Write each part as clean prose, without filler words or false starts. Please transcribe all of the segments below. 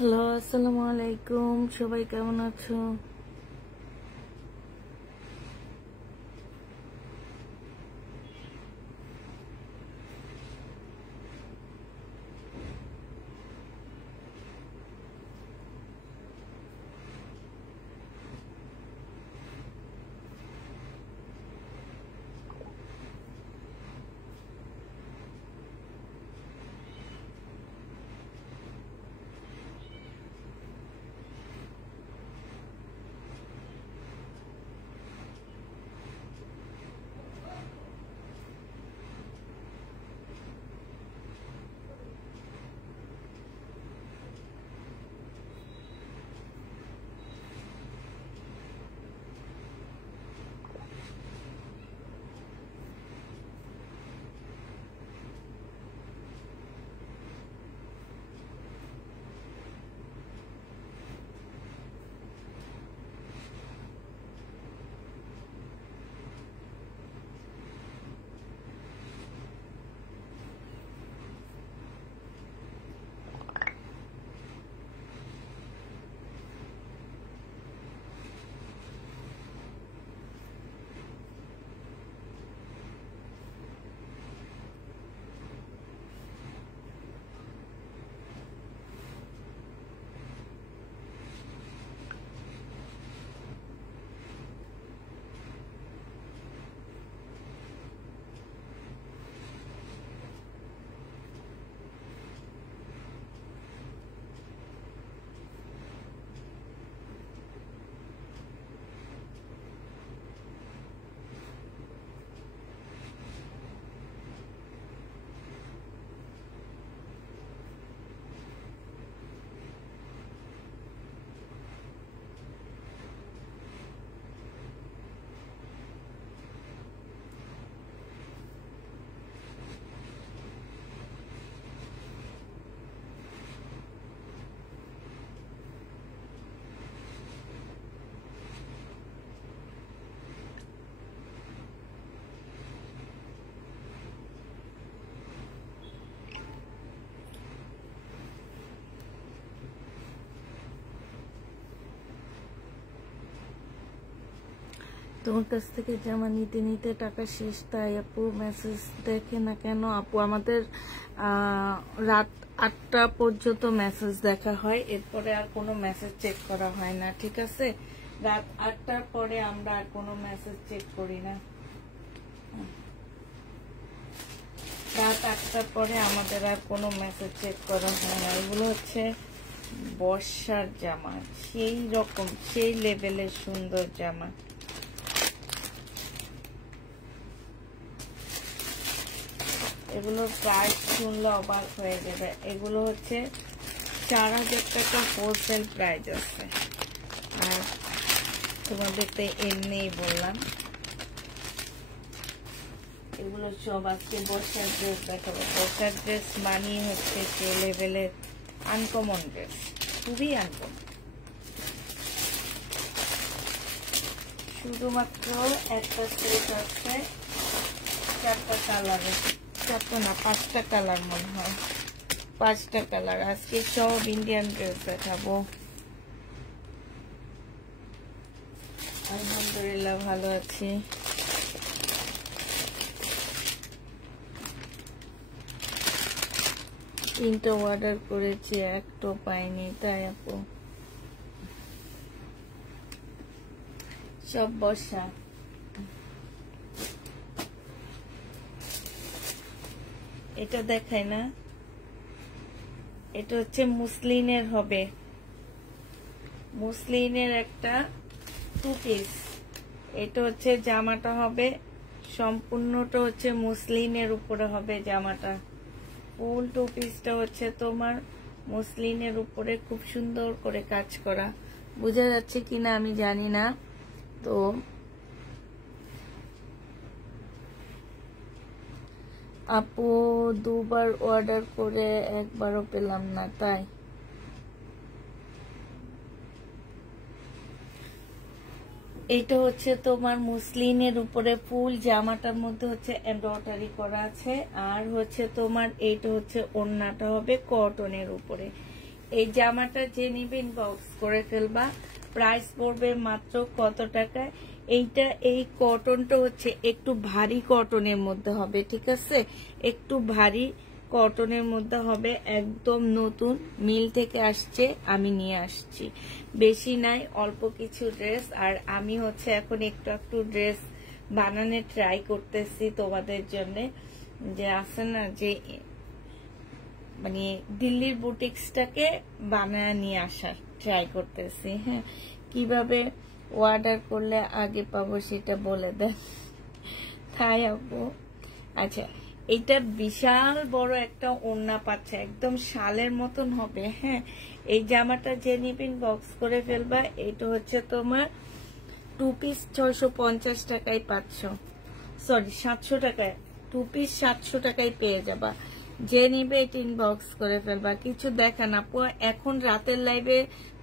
Hello, আসসালামু আলাইকুম। সবাই কেমন আছো? তোমার কাছ থেকে জামা নিতে নিতে টাকা শেষ, তাই আপু মেসেজ দেখে না কেন? আপু, আমাদের রাত 8টা পর্যন্ত মেসেজ দেখা হয়, এরপরে আর কোনো মেসেজ চেক করা হয় না। ঠিক আছে, রাত 8টার পরে আমরা আর কোনো মেসেজ চেক করি না। রাত 8টার পরে আমাদের আর কোনো মেসেজ চেক করা হয় না। এগুলো হচ্ছে বর্ষার জামা, সেই রকম সেই লেভেলের সুন্দর জামা। এগুলোর প্রাইস শুনলে অবাক হয়ে যাবে। এগুলো হচ্ছে 4000 টাকা হোলসেল প্রাইস আছে। আর তোমাদের তো এমনিই বললাম, এগুলো সব আজকে বর্ষার ড্রেস দেখাবো। বর্ষার ড্রেস মানেই হচ্ছে সে লেভেলের আনকমন ড্রেস, খুবই আনকমন। শুধুমাত্র একটা সেট আছে, 4টা কালারের, 4টা না 5টা কালার মনে হয়, 5টা কালার। আজকে সব ইন্ডিয়ান ড্রেস দেখাবো। আলহামদুলিল্লাহ ভালো আছি। তিনটা অর্ডার করেছি, একটাও পাইনি, তাই আপু সব বর্ষা। এটা দেখায় না, এটা হচ্ছে মুসলিনের হবে, মুসলিনের একটা 2 পিস। এটা হচ্ছে জামাটা হবে সম্পূর্ণটা হচ্ছে মুসলিনের উপরে হবে জামাটা। ফুল 2 পিসটা হচ্ছে তোমার মুসলিনের উপরে খুব সুন্দর করে কাজ করা। বোঝা যাচ্ছে কিনা আমি জানি না। তো আপু, 2বার অর্ডার করে একবারও পেলাম না, তাই এটা হচ্ছে তোমার মুসলিনের উপরে ফুল জামাটার মধ্যে হচ্ছে এমব্রয়ডারি করা আছে। আর হচ্ছে তোমার এইটা হচ্ছে ওড়নাটা হবে কটনের উপরে। এই জামাটা যে নিবে ইনবক্স করে ফেলবা। প্রাইস পড়বে মাত্র কত টাকায়? এইটা এই কটনটা হচ্ছে একটু ভারী কটনের মধ্যে হবে, ঠিক আছে? একটু ভারী কটনের মধ্যে হবে, একদম নতুন মিল থেকে আসছে, আমি নিয়ে আসছি। বেশি নাই, অল্প কিছু ড্রেস। আর আমি হচ্ছে এখন একটু একটু ড্রেস বানানো ট্রাই করতেছি তোমাদের জন্য। যে আছে না যে মানে দিল্লির বুটিক্সটাকে বানায় নিয়ে আসার ট্রাই করতেছি। হ্যাঁ, কিভাবে অর্ডার করলে আগে পাবো সেটা বলে দেন। তাই আপু, আচ্ছা, এটা বিশাল বড় একটা ওড়না পাচ্ছে, একদম শালের মতন হবে। হ্যাঁ, এই জামাটা যে নিবেন বক্স করে ফেলবা। এটা হচ্ছে তোমার 2 পিস 650 টাকায় পাচ্ছ, সরি 700 টাকায়। 2 পিস 700 টাকায় পেয়ে যাবা। যে নিবে এটা ইনবক্স করে ফেলবা। কিছু দেখান আপু, এখন রাতের লাইভে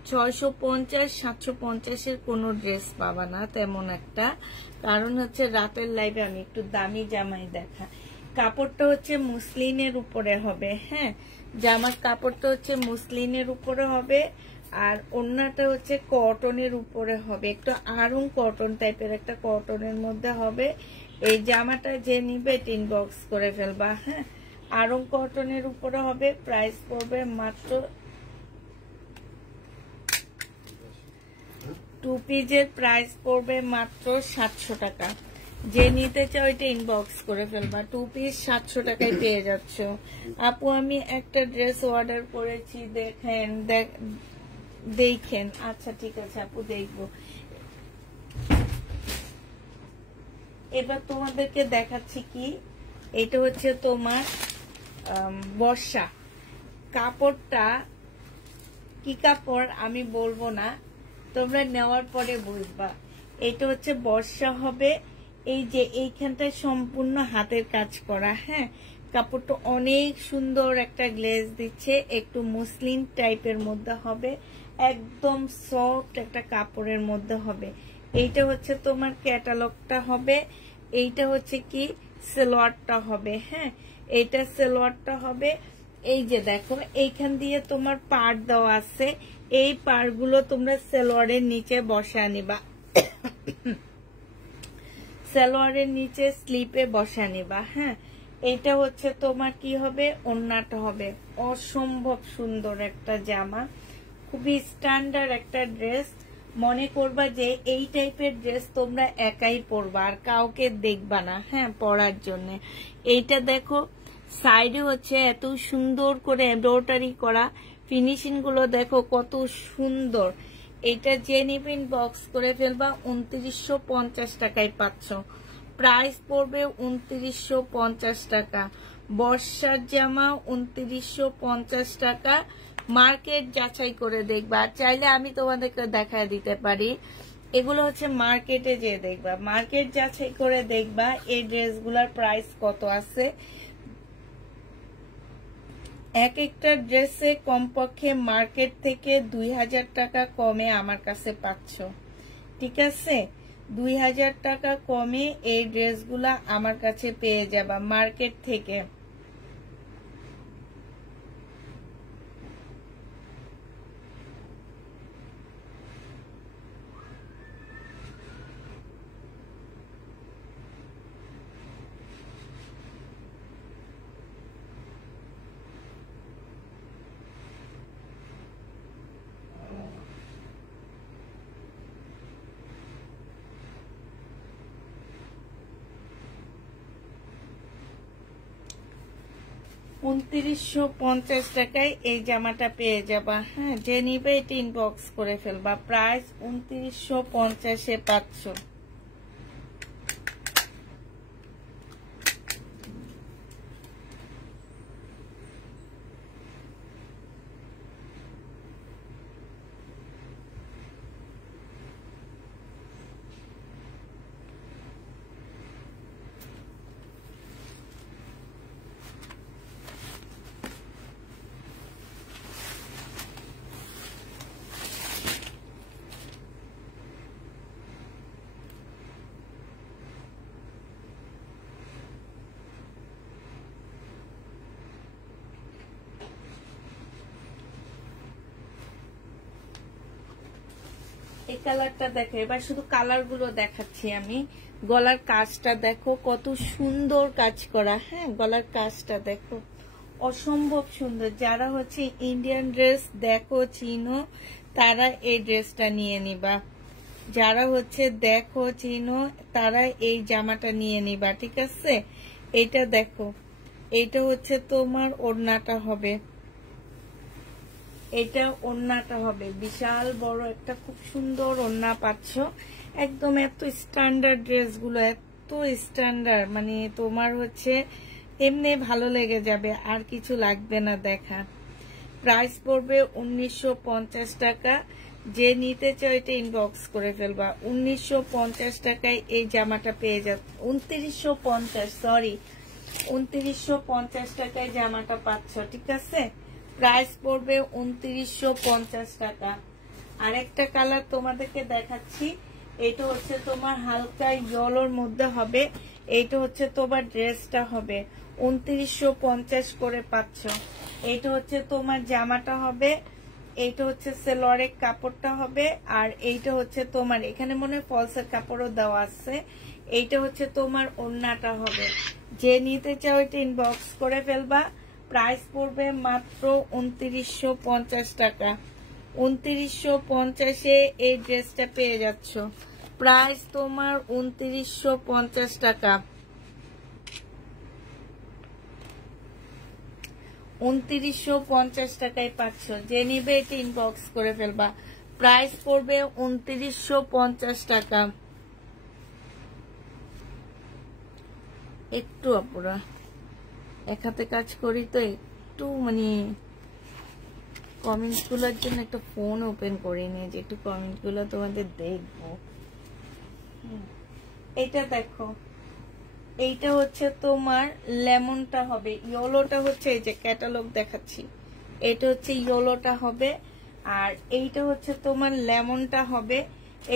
650 750-এর কোনো ড্রেস পাবা না তেমন একটা। কারণ হচ্ছে রাতের লাইভে আমি একটু দামি জামাই দেখা। কাপড়টা হচ্ছে মুসলিনের উপরে হবে। হ্যাঁ, জামার কাপড়টা হচ্ছে মুসলিনের উপরে হবে, আর ওড়নাটা হচ্ছে কটনের উপরে হবে, একটু আরং কটন টাইপের একটা কটনের মধ্যে হবে। এই জামাটা যে নিবে ইনবক্স করে ফেলবা। হ্যাঁ, আরং কটনের উপরে হবে। প্রাইস পড়বে মাত্র 2 পিসের প্রাইস পড়বে মাত্র 700 টাকা। যে নিতে চাও এটা ইনবক্স করে ফেলবা। 2 পিস 700 টাকায় পেয়ে যাচ্ছ। আপু আমি একটা ড্রেস অর্ডার করেছি, দেখেন। আচ্ছা ঠিক আছে আপু, দেখবো। এবার তোমাদেরকে দেখাচ্ছি কি, এটা হচ্ছে তোমার বর্ষা। কাপড়টা কি কাপড় আমি বলবো না, তোমরা নেওয়ার পরে বুঝবা। এটা হচ্ছে বর্ষা হবে। এই যে এইখানটায় সম্পূর্ণ হাতের কাজ করা। হ্যাঁ, কাপড়টা অনেক সুন্দর একটা গ্লেজ দিচ্ছে, একটু মুসলিন টাইপের মধ্যে হবে, একদম সফট একটা কাপড়ের মধ্যে হবে। এইটা হচ্ছে তোমার ক্যাটালগটা হবে। এইটা হচ্ছে কি সালোয়ারটা হবে। হ্যাঁ, এইটা সালোয়ারটা হবে। এই যে দেখো এইখান দিয়ে তোমার পাড় দেওয়া আছে, এই পাড়গুলো তোমরা সালোয়ারের নিচে বসায় নিবা। সালোয়ারের নিচে স্লিপে বসা নিবা। হ্যাঁ, এটা হচ্ছে তোমার কি হবে, ওড়নাটা হবে। অসম্ভব সুন্দর একটা জামা, খুবই স্ট্যান্ডার্ড একটা ড্রেস। মনে করবা যে এই টাইপের ড্রেস তোমরা একাই পরবা, আর কাউকে দেখবা না। হ্যাঁ, পরার জন্য। এইটা দেখো সাইডে হচ্ছে এত সুন্দর করে এমব্রয়ডারি করা, ফিনিশিং গুলো দেখো কত সুন্দর। এটা যে নিবেন বক্স করে ফেলবা। 2950 টাকায় পাচ্ছ। প্রাইস পড়বে 2950 টাকা। বর্ষার জামা 2950 টাকা। মার্কেট যাচাই করে দেখবা, চাইলে আমি তোমাদেরকে দেখায় দিতে পারি। এগুলো হচ্ছে মার্কেটে যে দেখবা, মার্কেট যাচাই করে দেখবা এই ড্রেসগুলোর প্রাইস কত আছে। এক একটা ড্রেসে কমপক্ষে মার্কেট থেকে 2000 টাকা কমে আমার কাছে পাচ্ছ, ঠিক আছে? 2000 টাকা কমে এই ড্রেসগুলা আমার কাছে পেয়ে যাবা মার্কেট থেকে। $2950 টাকায় এই জামাটা পেয়ে যাবা। হ্যাঁ, যে নিবে এটা ইনবক্স করে ফেলবা। প্রাইস 2950-এ পাচ্ছ। এই কালারটা দেখো, এবার শুধু কালার গুলো দেখাচ্ছি আমি। গলার কাজটা দেখো কত সুন্দর কাজ করা, হ্যাঁ গলার কাজটা দেখো অসম্ভব সুন্দর। যারা হচ্ছে ইন্ডিয়ান ড্রেস দেখো চিনো তারা এই ড্রেসটা নিয়ে নিবা, যারা হচ্ছে দেখো চিনো তারা এই জামাটা নিয়ে নিবা, ঠিক আছে। এটা দেখো, এটা হচ্ছে তোমার ওড়নাটা হবে, এটা ওড়নাটা হবে বিশাল বড় একটা খুব সুন্দর ওড়না পাচ্ছ। একদম এত স্ট্যান্ডার্ড ড্রেসগুলো, এত স্ট্যান্ডার্ড, মানে তোমার হচ্ছে এমনি ভালো লেগে যাবে, আর কিছু লাগবে না দেখা। প্রাইস পড়বে 1950 টাকা। যে নিতে চাও এটা ইনবক্স করে ফেলবা। 1950 টাকায় এই জামাটা পেয়ে যাচ্ছে, 2950, সরি 2950 টাকায় জামাটা পাচ্ছ, ঠিক আছে। প্রাইস পড়বে 2950 টাকা। আরেকটা কালার তোমাদেরকে দেখাচ্ছি, এটা হচ্ছে তোমার হালকা ইয়েলোর মধ্যে হবে, এইটা হচ্ছে তোমার ড্রেসটা হবে 2950 করে পাচ্ছ। এইটা হচ্ছে তোমার জামাটা হবে, এইটা হচ্ছে সেলোয়ারের কাপড়টা হবে, আর এইটা হচ্ছে তোমার এখানে মনে হয় ফলসের কাপড়ও দেওয়া আছে। এইটা হচ্ছে তোমার ওড়নাটা হবে। যে নিতে চাও এটা ইনবক্স করে ফেলবা। প্রাইস পড়বে মাত্র 2950 টাকা। 2950-এ এই ড্রেসটা পেয়ে যাচ্ছ। প্রাইস তোমার 2950 টাকা। 2950 টাকায় পাচ্ছ। যে নিবে এটা ইনবক্স করে ফেলবা। প্রাইস পড়বে 2950 টাকা। একটু আপুরা এক হাতে কাজ করি তো একটু মানে কমেন্ট গুলোর জন্য একটা ফোন ওপেন করে নিয়ে যে একটু কমেন্ট গুলো তোমাদের দেখবো। এটা দেখো, এইটা হচ্ছে তোমার লেমনটা হবে, ইয়েলোটা হচ্ছে এই যে ক্যাটালগ দেখাচ্ছি, এটা হচ্ছে ইয়েলোটা হবে, আর এইটা হচ্ছে তোমার লেমনটা হবে।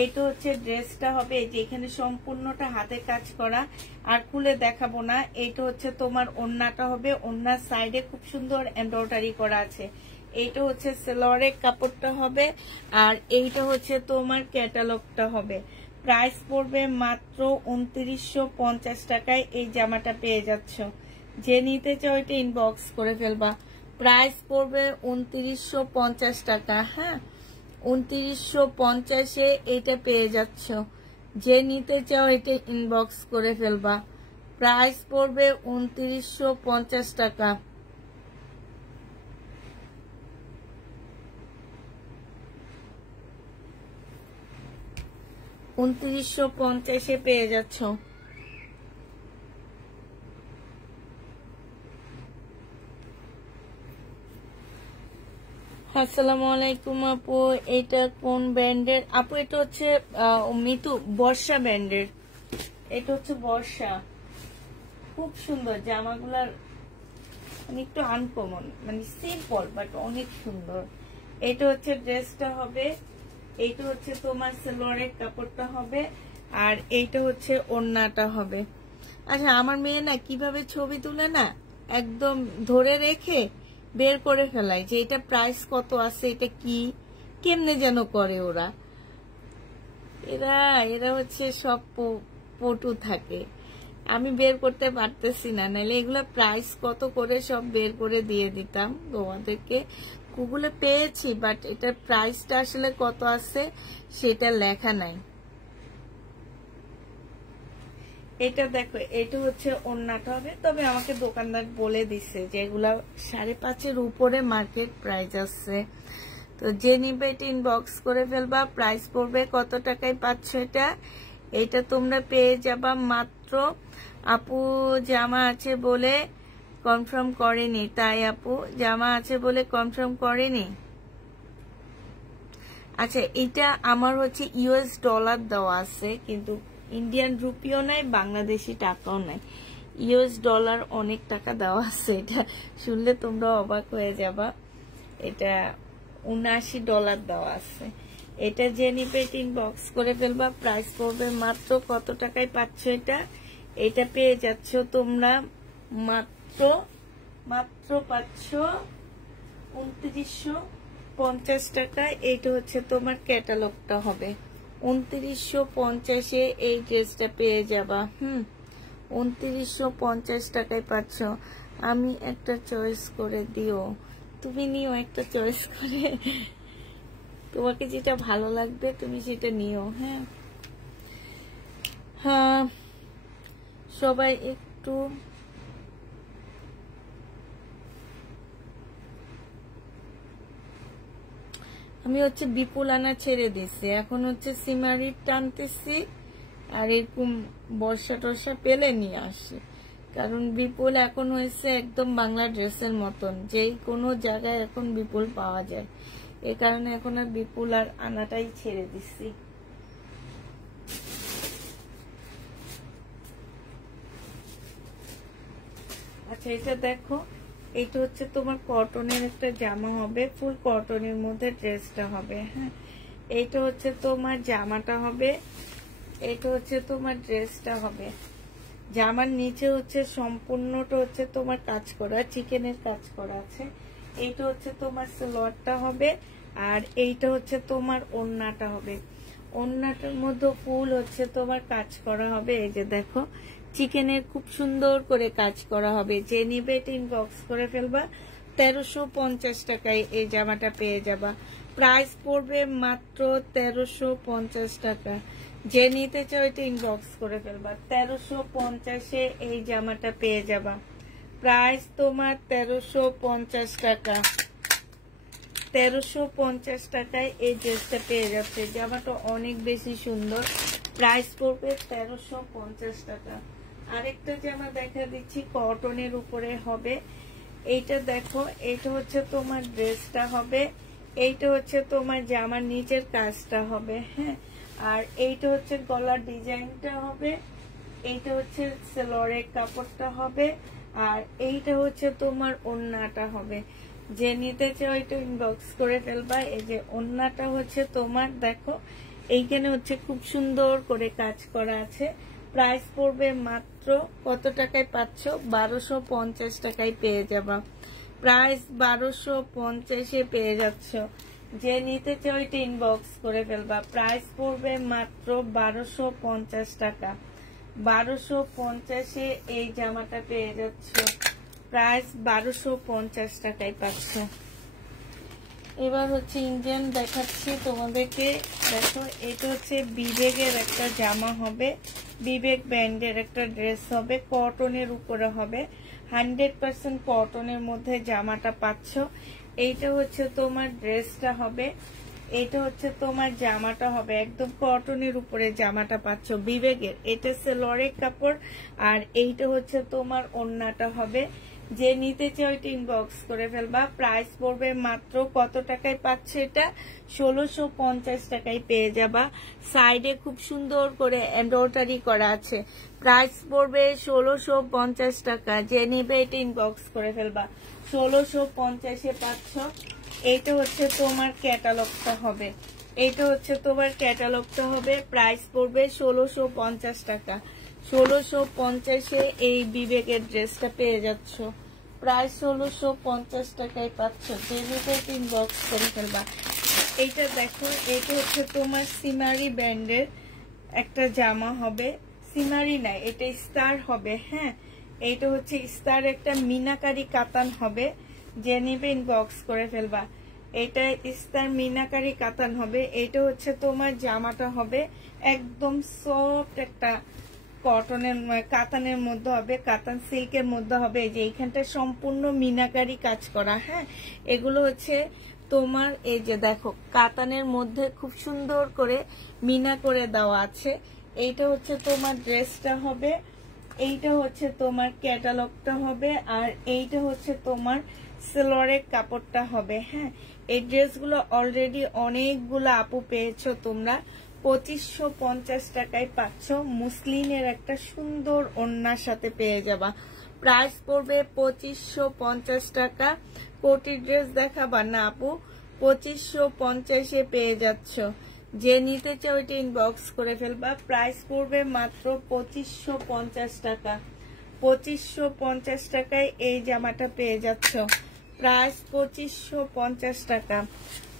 এইটা হচ্ছে ড্রেসটা হবে, এই যে এখানে সম্পূর্ণটা হাতে কাজ করা, আর খুলে দেখাবো না। এইটা হচ্ছে তোমার ওড়নাটা হবে, ওড়নার সাইডে খুব সুন্দর এমব্রয়ডারি করা আছে। এইটা হচ্ছে সেলোয়ারের কাপড়টা হবে, আর এইটা হচ্ছে তোমার ক্যাটালগটা হবে। প্রাইস পড়বে মাত্র 2950 টাকায় এই জামাটা পেয়ে যাচ্ছ। যে নিতে চাও এটা ইনবক্স করে ফেলবা। প্রাইস পড়বে 2950 টাকা, হ্যাঁ 2950-এ এটা পেয়ে যাচ্ছ। যে নিতে চাও এটা ইনবক্স করে ফেলবা। প্রাইস পড়বে 2950 টাকা। 2950-এ পেয়ে যাচ্ছ। আসসালামু আলাইকুম আপু, এটা কোন ব্র্যান্ডের আপু? এটা হচ্ছে মিতু বর্ষা ব্র্যান্ডের, এটা হচ্ছে বর্ষা। খুব সুন্দর জামাগুলার, মানে একটু আনকমন, মানে সিম্পল বাট অনেক সুন্দর। এটা হচ্ছে ড্রেসটা হবে, এইটা হচ্ছে তোমার সেলোয়ারের কাপড়টা হবে, আর এইটা হচ্ছে ওড়নাটা হবে। আচ্ছা আমার মেয়ে না কিভাবে ছবি তুলে না একদম ধরে রেখে বের করে ফেলায় যে এটা প্রাইস কত আছে, এটা কি কেমনে যেন করে ওরা, এরা হচ্ছে সব পটু থাকে। আমি বের করতে পারতেছি না, নাহলে এগুলো প্রাইস কত করে সব বের করে দিয়ে দিতাম তোমাদেরকে। গুগলে পেয়েছি বাট এটার প্রাইসটা আসলে কত আছে সেটা লেখা নাই। এটা দেখো, এটা হচ্ছে ওড়নাটা হবে, তবে আমাকে দোকানদার বলে দিছে যে এগুলা 5.5-এর উপরে মার্কেট প্রাইস আছে। তো যে নিবে এটা ইনবক্স করে ফেলবা। প্রাইস পড়বে কত টাকায় পাচ্ছ এটা? এটা তোমরা পেয়ে যাবা মাত্র, আপু জামা আছে বলে কনফার্ম করেনি, তাই আপু জামা আছে বলে কনফার্ম করেনি। আচ্ছা এটা আমার হচ্ছে ইউএস ডলার দেওয়া আছে, কিন্তু ইন্ডিয়ান রুপিও নাই, বাংলাদেশি টাকাও নাই, ইউএস ডলার অনেক টাকা দেওয়া আছে। এটা শুনলে তোমরা অবাক হয়ে যাবা, এটা $79 দেওয়া আছে। এটা যে নিবে এটা ইনবক্স করে ফেলবা। প্রাইস পড়বে মাত্র কত টাকায় পাচ্ছ এটা? এটা পেয়ে যাচ্ছ তোমরা মাত্র পাচ্ছ 2950 টাকা। এইটা হচ্ছে তোমার ক্যাটালগটা হবে। 2950 এই ড্রেসটা পেয়ে যাবা। 2950 টাকায় পাচ্ছ। আমি একটা চয়েস করে দিও, তুমি নিও একটা চয়েস করে, তোমাকে যেটা ভালো লাগবে তুমি সেটা নিও। হ্যাঁ হ্যাঁ, সবাই একটু আমি হচ্ছে বিপুল আনা ছেড়ে দিছি, এখন হচ্ছে সিমারি টানতেছি আর এরকম বর্ষা টর্ষা পেলে নিয়ে আসি, কারণ বিপুল এখন হয়েছে একদম বাংলা ড্রেসের মতন, যেই কোনো জায়গায় এখন বিপুল পাওয়া যায়, এ কারণে এখন আর বিপুল আর আনাটাই ছেড়ে দিছি। আচ্ছা এটা দেখো, এটা হচ্ছে তোমার কটনের একটা জামা হবে, ফুল কটনের মধ্যে ড্রেসটা হবে। হ্যাঁ, এইটা হচ্ছে তোমার জামাটা হবে, এটা হচ্ছে তোমার ড্রেসটা হবে। জামার নিচে হচ্ছে সম্পূর্ণটা হচ্ছে তোমার কাজ করা, চিকেনের কাজ করা আছে। এইটা হচ্ছে তোমার সালোয়ারটা হবে, আর এইটা হচ্ছে তোমার ওড়নাটা হবে। ওড়নাটার মধ্যে ফুল হচ্ছে তোমার কাজ করা হবে, এই যে দেখো চিকেনের খুব সুন্দর করে কাজ করা হবে। যে নিবে এটা ইনবক্স করে ফেলবা, 1350 টাকায় এই জামাটা পেয়ে যাবা। প্রাইস পড়বে মাত্র 1350 টাকা। যে নিতে চাও এটা ইনবক্স করে ফেলবা, 1350-এ এই জামাটা পেয়ে যাবা। প্রাইস তোমার 1350 টাকা। 1350 টাকায় এই ড্রেসটা পেয়ে যাচ্ছে। জামাটা অনেক বেশি সুন্দর, প্রাইস পড়বে 1350 টাকা। আরেকটা জামা দেখা দিচ্ছি, কটনের উপরে হবে। এইটা দেখো, এইটা হচ্ছে তোমার ড্রেসটা হবে, এইটা হচ্ছে তোমার জামার নিচের কাজটা হবে। হ্যাঁ, আর এইটা হচ্ছে গলার ডিজাইনটা হবে, এইটা হচ্ছে সেলোয়ারের কাপড়টা হবে, আর এইটা হচ্ছে তোমার ওড়নাটা হবে। যে নিতে চাও এটা ইনবক্স করে ফেলবা। এই যে ওড়নাটা হচ্ছে তোমার দেখো, এইখানে হচ্ছে খুব সুন্দর করে কাজ করা আছে। প্রাইস পড়বে মাত্র কত টাকায় পাচ্ছ? 1250 টাকায় পেয়ে যাবা। প্রাইস 1250-এ পেয়ে যাচ্ছ। যে নিতে চাও এটা ইনবক্স করে ফেলবা। প্রাইস পড়বে মাত্র 1250 টাকা। 1250-এ এই জামাটা পেয়ে যাচ্ছ। প্রাইস 1250 টাকায় পাচ্ছ। এবার হচ্ছে ইন্ডিয়ান দেখাচ্ছি তোমাদেরকে। দেখো, এটা হচ্ছে বিবেকের একটা জামা হবে, বিবেক ব্র্যান্ডের একটা ড্রেস হবে, কটনের উপরে হবে, 100% কটনের মধ্যে জামাটা পাচ্ছ। এইটা হচ্ছে তোমার ড্রেসটা হবে, এটা হচ্ছে তোমার জামাটা হবে, একদম কটনের উপরে জামাটা পাচ্ছ বিবেকের। এটা সেলোয়ারের কাপড়, আর এইটা হচ্ছে তোমার ওড়নাটা হবে। যে নিতে চাও এটা ইনবক্স করে ফেলবা। প্রাইস পড়বে মাত্র কত টাকায় পাচ্ছে? এটা 1650 টাকায় পেয়ে যাবা। সাইডে খুব সুন্দর করে এমব্রয়ডারি করা আছে। প্রাইস পড়বে 1650 টাকা। যে নিবে এটা ইনবক্স করে ফেলবা। 1650-এ পাচ্ছ। এইটা হচ্ছে তোমার ক্যাটালগটা হবে, এইটা হচ্ছে তোমার ক্যাটালগটা হবে। প্রাইস পড়বে 1650 টাকা। 1650-এ এই বিবেকের ড্রেসটা পেয়ে যাচ্ছ। প্রাইস 1650 টাকায় পাচ্ছ। যে নিতে ইনবক্স করে ফেলবা। এইটা দেখো, এটা হচ্ছে তোমার সিমারি ব্র্যান্ডের একটা জামা হবে, সিমারি নাই, এটা স্টার হবে। হ্যাঁ, এইটা হচ্ছে স্টার একটা মিনাকারি কাতান হবে। যে নিবে ইনবক্স করে ফেলবা। এটা স্টার মিনাকারি কাতান হবে। এটা হচ্ছে তোমার জামাটা হবে, একদম সফট একটা কটনের কাতানের মধ্যে হবে, কাতান সিল্কের মধ্যে হবে। এই যে এইখানটা সম্পূর্ণ মিনাকারি কাজ করা। হ্যাঁ, এগুলো হচ্ছে তোমার এই যে দেখো কাতানের মধ্যে খুব সুন্দর করে মিনা করে দেওয়া আছে। এইটা হচ্ছে তোমার ড্রেসটা হবে, এইটা হচ্ছে তোমার ক্যাটালগটা হবে, আর এইটা হচ্ছে তোমার সেলোয়ারের কাপড়টা হবে। হ্যাঁ, এই ড্রেসগুলো অলরেডি অনেকগুলো আপু পেয়েছো তোমরা। 2550 টাকায় পাচ্ছ। মুসলিনের একটা সুন্দর ওড়নার সাথে পেয়ে যাবা। প্রাইস পড়বে 2550 টাকা। কোটি ড্রেস দেখাবা না আপু, 2550-এ পেয়ে যাচ্ছ। যে নিতে চাও ওইটা ইনবক্স করে ফেলবা। প্রাইস পড়বে মাত্র 2550 টাকা। 2550 টাকায় এই জামাটা পেয়ে যাচ্ছ। প্রাইস 2550 টাকা।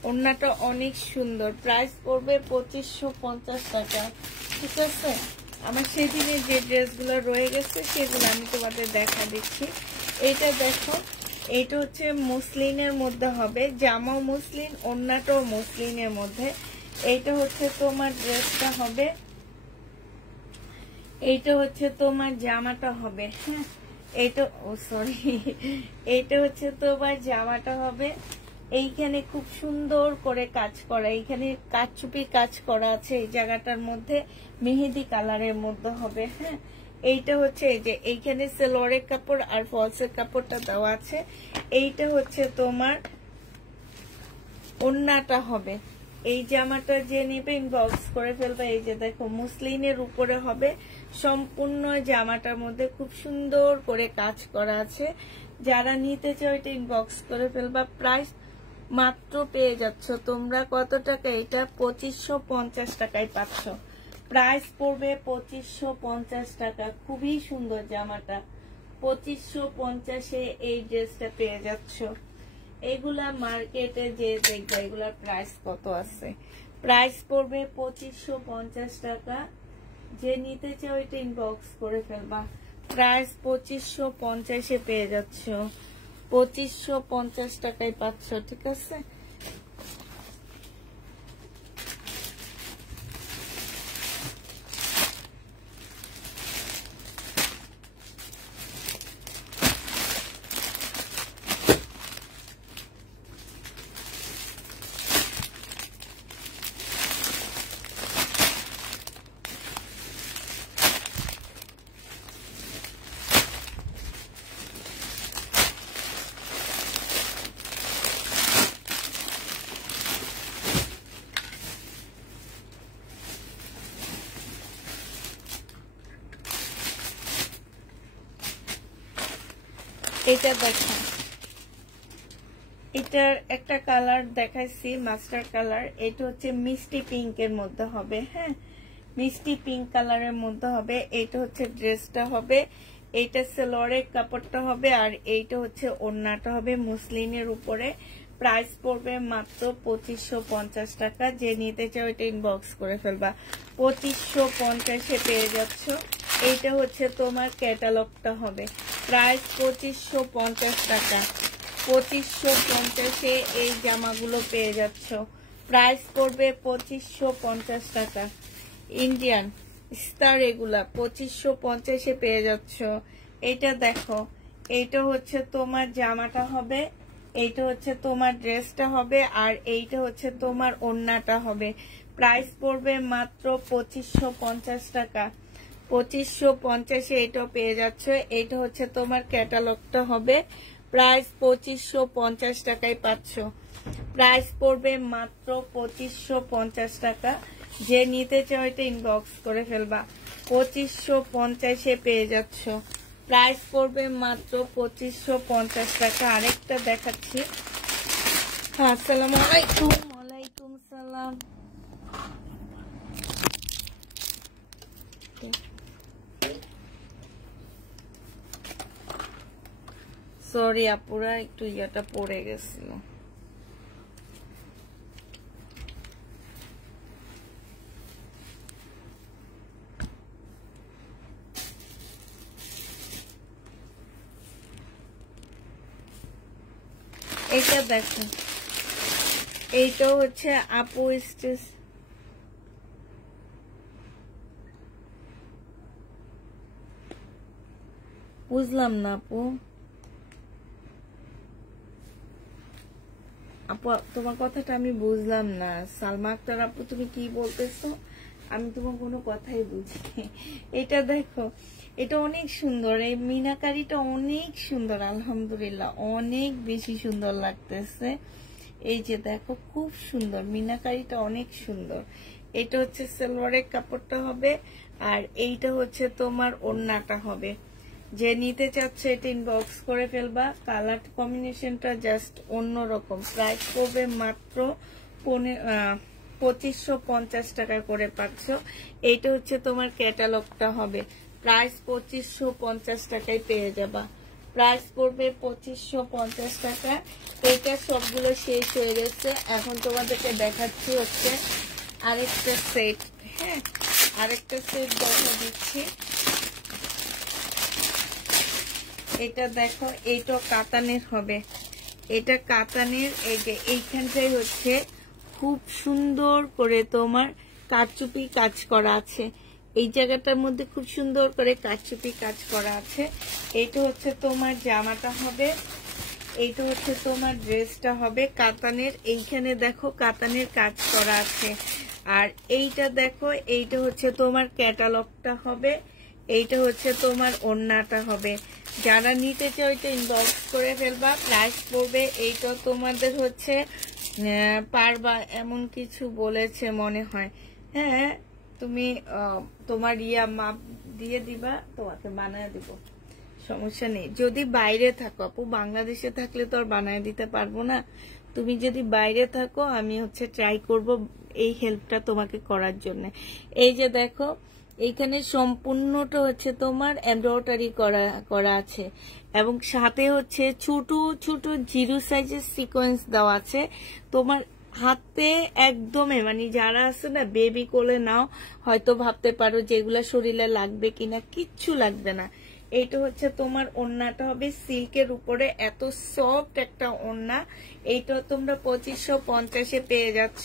ওড়নাটা অনেক সুন্দর, প্রাইস পড়বে 2550 টাকা। ঠিক আছে, আমার সেদিনের যে ড্রেসগুলো রয়ে গেছে সেগুলো আমি তোমাদের দেখা দিচ্ছি। এইটা দেখো, এইটা হচ্ছে মসলিনের মধ্যে হবে, জামাও মসলিন, ওড়নাটাও মসলিনের মধ্যে। এইটা হচ্ছে তোমার ড্রেসটা হবে, এইটা হচ্ছে তোমার জামাটা হবে। হ্যাঁ, এইটা সরি, এইটা হচ্ছে তোমার জামাটা হবে। এইখানে খুব সুন্দর করে কাজ করা, এইখানে কাচচুপি কাজ করা আছে এই জায়গাটার মধ্যে, মেহেদি কালারের মধ্যে হবে। হ্যাঁ, এইটা হচ্ছে এই যে এইখানে সেলোয়ারের কাপড় আর ফলসের কাপড়টা দেওয়া আছে। এইটা হচ্ছে তোমার ওড়নাটা হবে। এই জামাটা যে নেবে ইনবক্স করে ফেলবে। এই যে দেখো মুসলিনের উপরে হবে, সম্পূর্ণ জামাটার মধ্যে খুব সুন্দর করে কাজ করা আছে। যারা নিতে চাও এটা ইনবক্স করে ফেলবা। প্রাইস মাত্র পেয়ে যাচ্ছ তোমরা কত টাকা? এটা 2550 টাকায় পাচ্ছ। প্রাইস পড়বে 2550 টাকা। খুবই সুন্দর জামাটা, 2550-এ এই ড্রেসটা পেয়ে যাচ্ছ। এগুলা মার্কেটে যে দেখবে এগুলার প্রাইস কত আছে। প্রাইস পড়বে 2550 টাকা। যে নিতে চাও এটা ইনবক্স করে ফেলবা। প্রাইস 2550-এ পেয়ে যাচ্ছ, 2550 টাকায় পাচ্ছ। ঠিক আছে, এটা দেখো, এটার একটা কালার দেখাইছি মাস্টার কালার। এটা হচ্ছে মিষ্টি পিঙ্কের মধ্যে হবে। হ্যাঁ, মিষ্টি পিঙ্ক কালারের মধ্যে হবে। এটা হচ্ছে ড্রেসটা হবে, এইটা সেলোয়ারের কাপড়টা হবে, আর এইটা হচ্ছে ওড়নাটা হবে মুসলিনের উপরে। প্রাইস পড়বে মাত্র 2550 টাকা। যে নিতে চাও এটা ইনবক্স করে ফেলবা। 2550-এ পেয়ে যাচ্ছ। এইটা হচ্ছে তোমার ক্যাটালগটা হবে। প্রাইস 2550 টাকা। 2550-এ এই জামাগুলো পেয়ে যাচ্ছ। প্রাইস পড়বে 2550 টাকা। ইন্ডিয়ান স্টার এগুলা 2550-এ পেয়ে যাচ্ছ। এটা দেখো, এইটা হচ্ছে তোমার জামাটা হবে, এইটা হচ্ছে তোমার ড্রেসটা হবে, আর এইটা হচ্ছে তোমার ওড়নাটা হবে। প্রাইস পড়বে মাত্র 2550 টাকা। 2550-এ এটাও পেয়ে যাচ্ছ। এইটা হচ্ছে তোমার ক্যাটালগটা হবে। প্রাইস 2550 টাকায় পাচ্ছ। প্রাইস পড়বে মাত্র 2550 টাকা। যে নিতে চাও এটা ইনবক্স করে ফেলবা। 2550-এ পেয়ে যাচ্ছ। প্রাইস পড়বে মাত্র 2550 টাকা। আরেকটা দেখাচ্ছি। আসসালামু আলাইকুম। ওয়ালাইকুম সালাম। সরি আপুরা, একটু ইয়াটা পড়ে গেছিল। এটা দেখো, এইটা হচ্ছে আপু স্টেজ। বুঝলাম না আপু, আপু তোমার কথাটা আমি বুঝলাম না। সালমা আক্তার আপু তুমি কি বলতেছো? আমি তোমার কোনো কথাই বুঝি। এটা দেখো, এটা অনেক সুন্দর, এই মিনাকারিটা অনেক সুন্দর, আলহামদুলিল্লাহ অনেক বেশি সুন্দর লাগতেছে। এই যে দেখো, খুব সুন্দর মিনাকারিটা, অনেক সুন্দর। এটা হচ্ছে সালোয়ারের কাপড়টা হবে, আর এইটা হচ্ছে তোমার ওড়নাটা হবে। যে নিতে চাচ্ছে এটা ইনবক্স করে ফেলবা। কালার কম্বিনেশনটা জাস্ট অন্যরকম। প্রাইস পড়বে মাত্র 2550 টাকা করে পাচ্ছ। এইটা হচ্ছে তোমার ক্যাটালগটা হবে। প্রাইস 2550 টাকায় পেয়ে যাবা। প্রাইস পড়বে 2550 টাকা। এটা সবগুলো শেষ হয়ে গেছে। এখন তোমাদেরকে দেখাচ্ছি হচ্ছে আরেকটা সেট। হ্যাঁ, আরেকটা সেট দেখা দিচ্ছি। এটা দেখো, এইটা কাতানের হবে। এটা কাতানের। এই যে এইখানটাই হচ্ছে খুব সুন্দর করে তোমার কারচুপি কাজ করা আছে। এই জায়গাটার মধ্যে খুব সুন্দর করে কারচুপি কাজ করা আছে। এইটা হচ্ছে তোমার জামাটা হবে, এইটা হচ্ছে তোমার ড্রেসটা হবে কাতানের। এইখানে দেখো কাতানের কাজ করা আছে। আর এইটা দেখো, এইটা হচ্ছে তোমার ক্যাটালগটা হবে, এইটা হচ্ছে তোমার ওড়নাটা হবে। যারা নিতে চাও এটা ইনবক্স করে ফেলবা। প্রাইস পড়বে, এইটা তোমাদের হচ্ছে পারবা এমন কিছু বলেছে মনে হয়। হ্যাঁ, তুমি তোমার মাপ দিয়ে দিবা, তোমাকে বানায় দিব, সমস্যা নেই। যদি বাইরে থাকো আপু, বাংলাদেশে থাকলে তো আর বানায় দিতে পারবো না। তুমি যদি বাইরে থাকো আমি হচ্ছে ট্রাই করব এই হেল্পটা তোমাকে করার জন্য। এই যে দেখো, এইখানে সম্পূর্ণটা হচ্ছে তোমার এমব্রয়ডারি করা আছে এবং সাথে হচ্ছে ছোট ছোট জিরো সাইজের সিকোয়েন্স দেওয়া আছে। তোমার হাতে একদমই মানে যারা আছে না বেবি কোলে নাও, হয়তো ভাবতে পারো যেগুলা শরীরে লাগবে কিনা, কিচ্ছু লাগবে না। এইটা হচ্ছে তোমার ওড়নাটা হবে সিল্কের উপরে, এত সফট একটা ওড়না। এইটা তোমরা 2550-এ পেয়ে যাচ্ছ।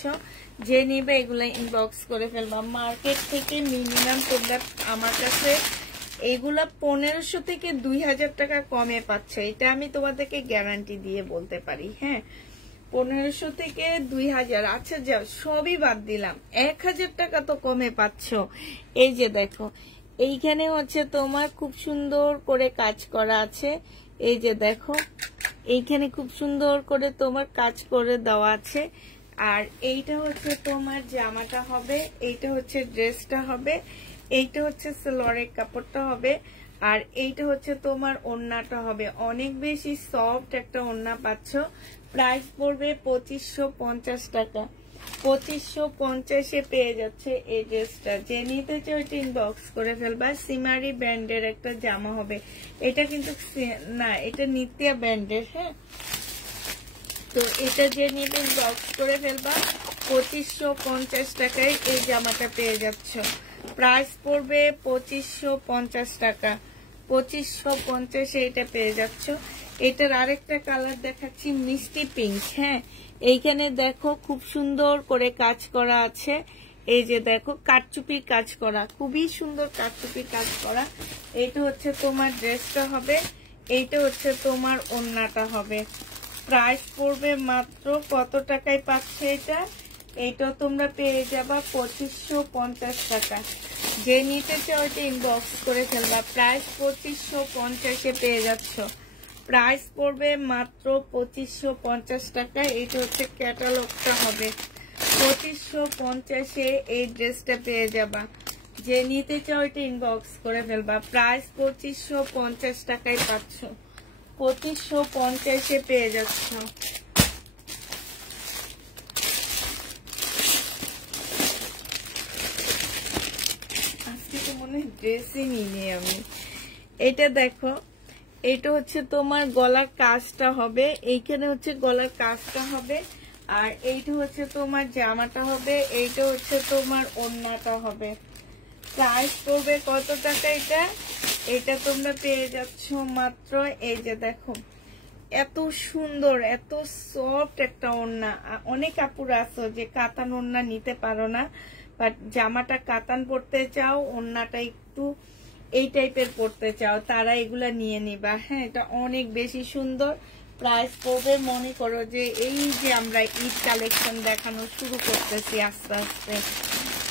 যে নিবে এগুলা ইনবক্স করে ফেলবা। মার্কেট থেকে মিনিমাম তোমরা আমার কাছে এগুলা 1500 থেকে 2000 টাকা কমে পাচ্ছ। এটা আমি তোমাদেরকে গ্যারান্টি দিয়ে বলতে পারি। হ্যাঁ, 1500 থেকে 2000। আচ্ছা যাও, সবই বাদ দিলাম, 1000 টাকা তো কমে পাচ্ছ। এই যে দেখো, এইখানে হচ্ছে তোমার খুব সুন্দর করে কাজ করা আছে। এই যে দেখো, এইখানে খুব সুন্দর করে তোমার কাজ করে দেওয়া আছে। আর এইটা হচ্ছে তোমার জামাটা হবে, এইটা হচ্ছে ড্রেসটা হবে, এইটা হচ্ছে সালোয়ারের কাপড়টা হবে, আর এইটা হচ্ছে তোমার ওড়নাটা হবে। অনেক বেশি সফট একটা ওড়না পাচ্ছ। প্রাইস পড়বে 2550 টাকা। 2550-এ পেয়ে যাচ্ছে এই ড্রেসটা। যে নিতে চাও এটা ইনবক্স করে ফেলবা। সিমারি ব্র্যান্ডের একটা জামা হবে। এটা কিন্তু না, এটা নিত্যা ব্র্যান্ডের। হ্যাঁ, তো এটা যে নিতে ইনবক্স করে ফেলবা। 2550 টাকায় এই জামাটা পেয়ে যাচ্ছ। প্রাইস পড়বে 2550 টাকা। 2550-এ এটা পেয়ে যাচ্ছ। এটার আরেকটা কালার দেখাচ্ছি, মিষ্টি পিঙ্ক। হ্যাঁ, এইখানে দেখো খুব সুন্দর করে কাজ করা আছে। এই যে দেখো, কারচুপির কাজ করা, খুবই সুন্দর কারচুপির কাজ করা। এইটা হচ্ছে তোমার ড্রেসটা হবে, এইটা হচ্ছে তোমার ওড়নাটা হবে। প্রাইস পড়বে মাত্র কত টাকায় পাচ্ছে এটা? এইটা তোমরা পেয়ে যাবা 2550 টাকা। যে নিতে চাও এটা ইনবক্স করে ফেলবা। প্রাইস 2550-এ পেয়ে যাচ্ছ। প্রাইস পড়বে মাত্র 2550 টাকা। এইটা হচ্ছে ক্যাটালগটা হবে। 2550-এ এই ড্রেসটা পেয়ে যাবা। যে নিতে চাও এটা ইনবক্স করে ফেলবা। প্রাইস 2550 টাকায় পাচ্ছ। 2550-এ পেয়ে যাচ্ছ। আজকে তো মনে হয় ড্রেসই নিই আমি। এটা দেখো, এটা হচ্ছে তোমার গলার কাজটা হবে, এইখানে হচ্ছে গলার কাজটা হবে, আর এইটা হচ্ছে তোমার জামাটা হবে, এইটা হচ্ছে তোমার ওড়নাটা হবে। প্রাইস পড়বে কত টাকা এটা? এটা তোমরা পেয়ে যাচ্ছ মাত্র, এই যে দেখো, এত সুন্দর এত সফট একটা ওড়না। অনেক আপুরা আছো যে কাতান ওড়না নিতে পারো না, বাট জামাটা কাতান পরতে চাও, ওড়নাটা একটু এই টাইপের পরতে চাও, তারা এগুলা নিয়ে নিবা। হ্যাঁ, এটা অনেক বেশি সুন্দর। প্রাইস পড়বে, মনে করো যে এই যে আমরা ঈদ কালেকশন দেখানো শুরু করতেছি আস্তে আস্তে।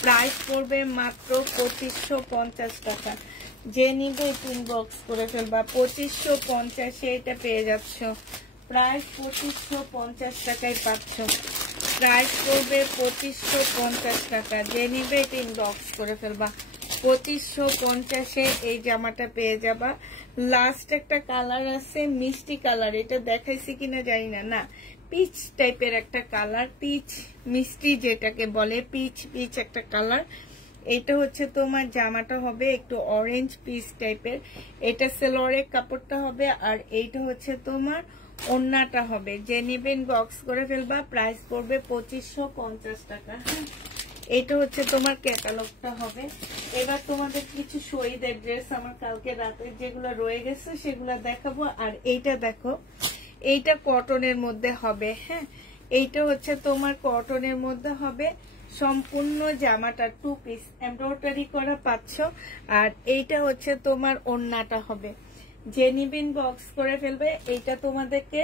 প্রাইস পড়বে মাত্র 2550 টাকা। যে নিবে ইনবক্স করে ফেলবা। 2550-এ এটা পেয়ে যাচ্ছ। প্রাইস 2550 টাকায় পাচ্ছ। প্রাইস পড়বে 2550 টাকা। যে নিবে এটা ইনবক্স করে ফেলবা। 2550-এ এই জামাটা পেয়ে যাবা। লাস্ট একটা কালার আছে মিষ্টি কালার, এটা দেখাইছি কিনা জানি না, না পিচ টাইপের একটা কালার, পিচ মিষ্টি যেটাকে বলে, পিচ পিচ একটা কালার। এটা হচ্ছে তোমার জামাটা হবে একটু অরেঞ্জ পিস টাইপের, এটা সেলোয়ারের কাপড়টা হবে, আর এইটা হচ্ছে তোমার ওড়নাটা হবে। যে নেবেন বক্স করে ফেলবা, প্রাইস পড়বে 2550 টাকা। এটা হচ্ছে তোমার ক্যাটালগটা হবে। এবার তোমাদের কিছু শহীদের ড্রেস আমার কালকে রাতে যেগুলো রয়ে গেছে সেগুলো দেখাবো। আর এইটা দেখো, এইটা কটনের মধ্যে হবে। হ্যাঁ, এইটা হচ্ছে তোমার কটনের মধ্যে হবে, সম্পূর্ণ জামাটা 2 পিস এমব্রয়ডারি করা পাচ্ছ। আর এইটা হচ্ছে তোমার ওড়নাটা হবে। যে নিবেন বক্স করে ফেলবে। এইটা তোমাদেরকে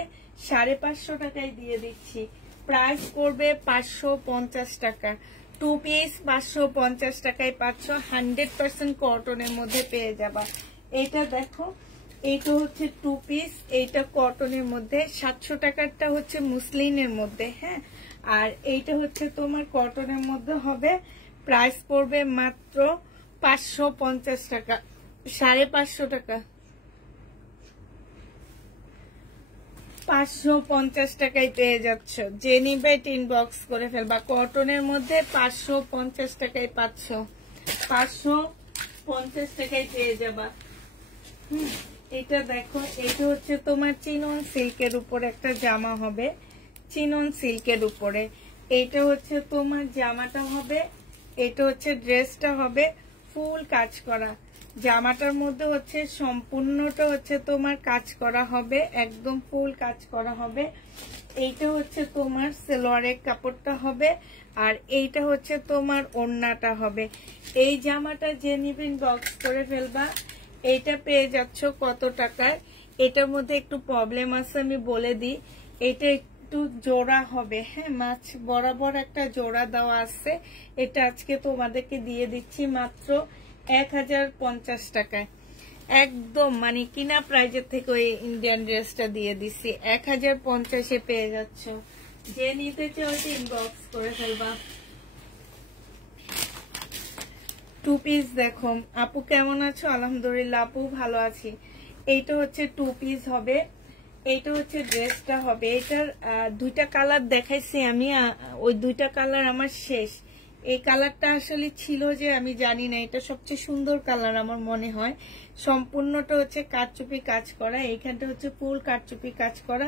550 টাকায় দিয়ে দিচ্ছি, প্রাইস পড়বে 550 টাকা। 2 পিস 550 টাকায় পাচ্ছ, 100% কটনের মধ্যে পেয়ে যাবা। এটা দেখো, এইটা হচ্ছে 2 পিস, এইটা কটনের মধ্যে, 700 টাকারটা হচ্ছে মুসলিনের মধ্যে। হ্যাঁ, আর এইটা হচ্ছে তোমার কটনের মধ্যে হবে, প্রাইস পড়বে মাত্র 550 টাকা, 550 টাকা, 550 টাকায় পেয়ে যাচ্ছ। যে নিবে ইনবক্স করে ফেলবা। কটনের মধ্যে 550 টাকায় পাচ্ছ, 550 টাকায় পেয়ে যাবা। এটা দেখো, এটা হচ্ছে তোমার চিনন সিল্কের উপর একটা জামা হবে, চিনন সিল্কের উপরে। এটা হচ্ছে তোমার জামাটা হবে, এটা হচ্ছে ড্রেসটা হবে ফুল কাজ করা। জামাটার মধ্যে হচ্ছে সম্পূর্ণটা হচ্ছে তোমার কাজ করা হবে, একদম ফুল কাজ করা হবে। এইটা হচ্ছে তোমার সেলোয়ারের কাপড়টা হবে, আর এইটা হচ্ছে তোমার ওড়নাটা হবে। এই জামাটা যে নিবেন বক্স করে ফেলবা। এইটা পেয়ে যাচ্ছ কত টাকায়? এটার মধ্যে একটু প্রবলেম আছে, আমি বলে দিই। এটা একটু জোড়া হবে। হ্যাঁ, মাছ বরাবর একটা জোড়া দেওয়া আছে। এটা আজকে তোমাদেরকে দিয়ে দিচ্ছি মাত্র 1050 টাকায়, একদম মানে কিনা প্রাইজের থেকে ওই ইন্ডিয়ান ড্রেসটা দিয়ে দিচ্ছি 1050-এ পেয়ে যাচ্ছ। যে নিতে চাও ইনবক্স করে ফেলবা। 2 পিস দেখো। আপু কেমন আছো? আলহামদুলিল্লাহ আপু ভালো আছি। এইটা হচ্ছে 2 পিস হবে, এইটা হচ্ছে ড্রেসটা হবে। এটার 2টা কালার দেখাইছি আমি, ওই 2টা কালার আমার শেষ। এই কালারটা আসলে ছিল যে আমি জানি না, এটা সবচেয়ে সুন্দর কালার আমার মনে হয়। সম্পূর্ণটা হচ্ছে কারচুপি কাজ করা, এইখানটা হচ্ছে ফুল কারচুপি কাজ করা,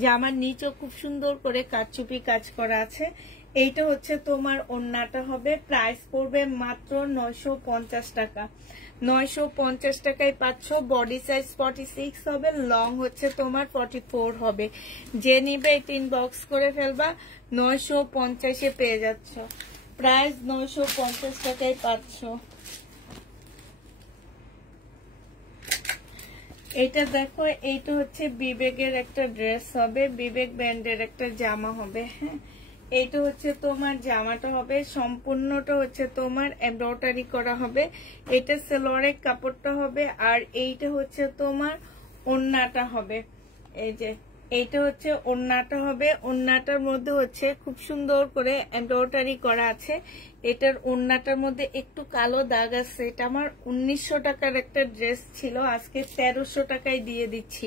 যে আমার নিচেও খুব সুন্দর করে কারচুপি কাজ করা আছে। এইটা হচ্ছে তোমার ওড়নাটা হবে, প্রাইস পড়বে মাত্র 950 টাকা। 950 টাকায় পাচ্ছ। বডি সাইজ 46 হবে, লং হচ্ছে তোমার 44 হবে। যে নিবে 3 বক্স করে ফেলবা, 950-এ পেয়ে যাচ্ছ, প্রাইস 950 টাকায় পাচ্ছ। এটা দেখো, এইটা হচ্ছে বিবেকের একটা ড্রেস হবে, বিবেক ব্র্যান্ডের একটা জামা হবে। হ্যাঁ, এইটা হচ্ছে তোমার জামাটা হবে, সম্পূর্ণটা হচ্ছে তোমার এমব্রয়ডারি করা হবে। এটা সেলোয়ারের কাপড়টা হবে, আর এইটা হচ্ছে তোমার ওড়নাটা হবে। এই যে এইটা হচ্ছে ওড়নাটা হবে, ওড়নাটার মধ্যে হচ্ছে খুব সুন্দর করে এমব্রয়ডারি করা আছে। এটার ওড়নাটার মধ্যে একটু কালো দাগ আছে। এটা আমার 1900 টাকার একটা ড্রেস ছিল, আজকে 1300 টাকায় দিয়ে দিচ্ছি,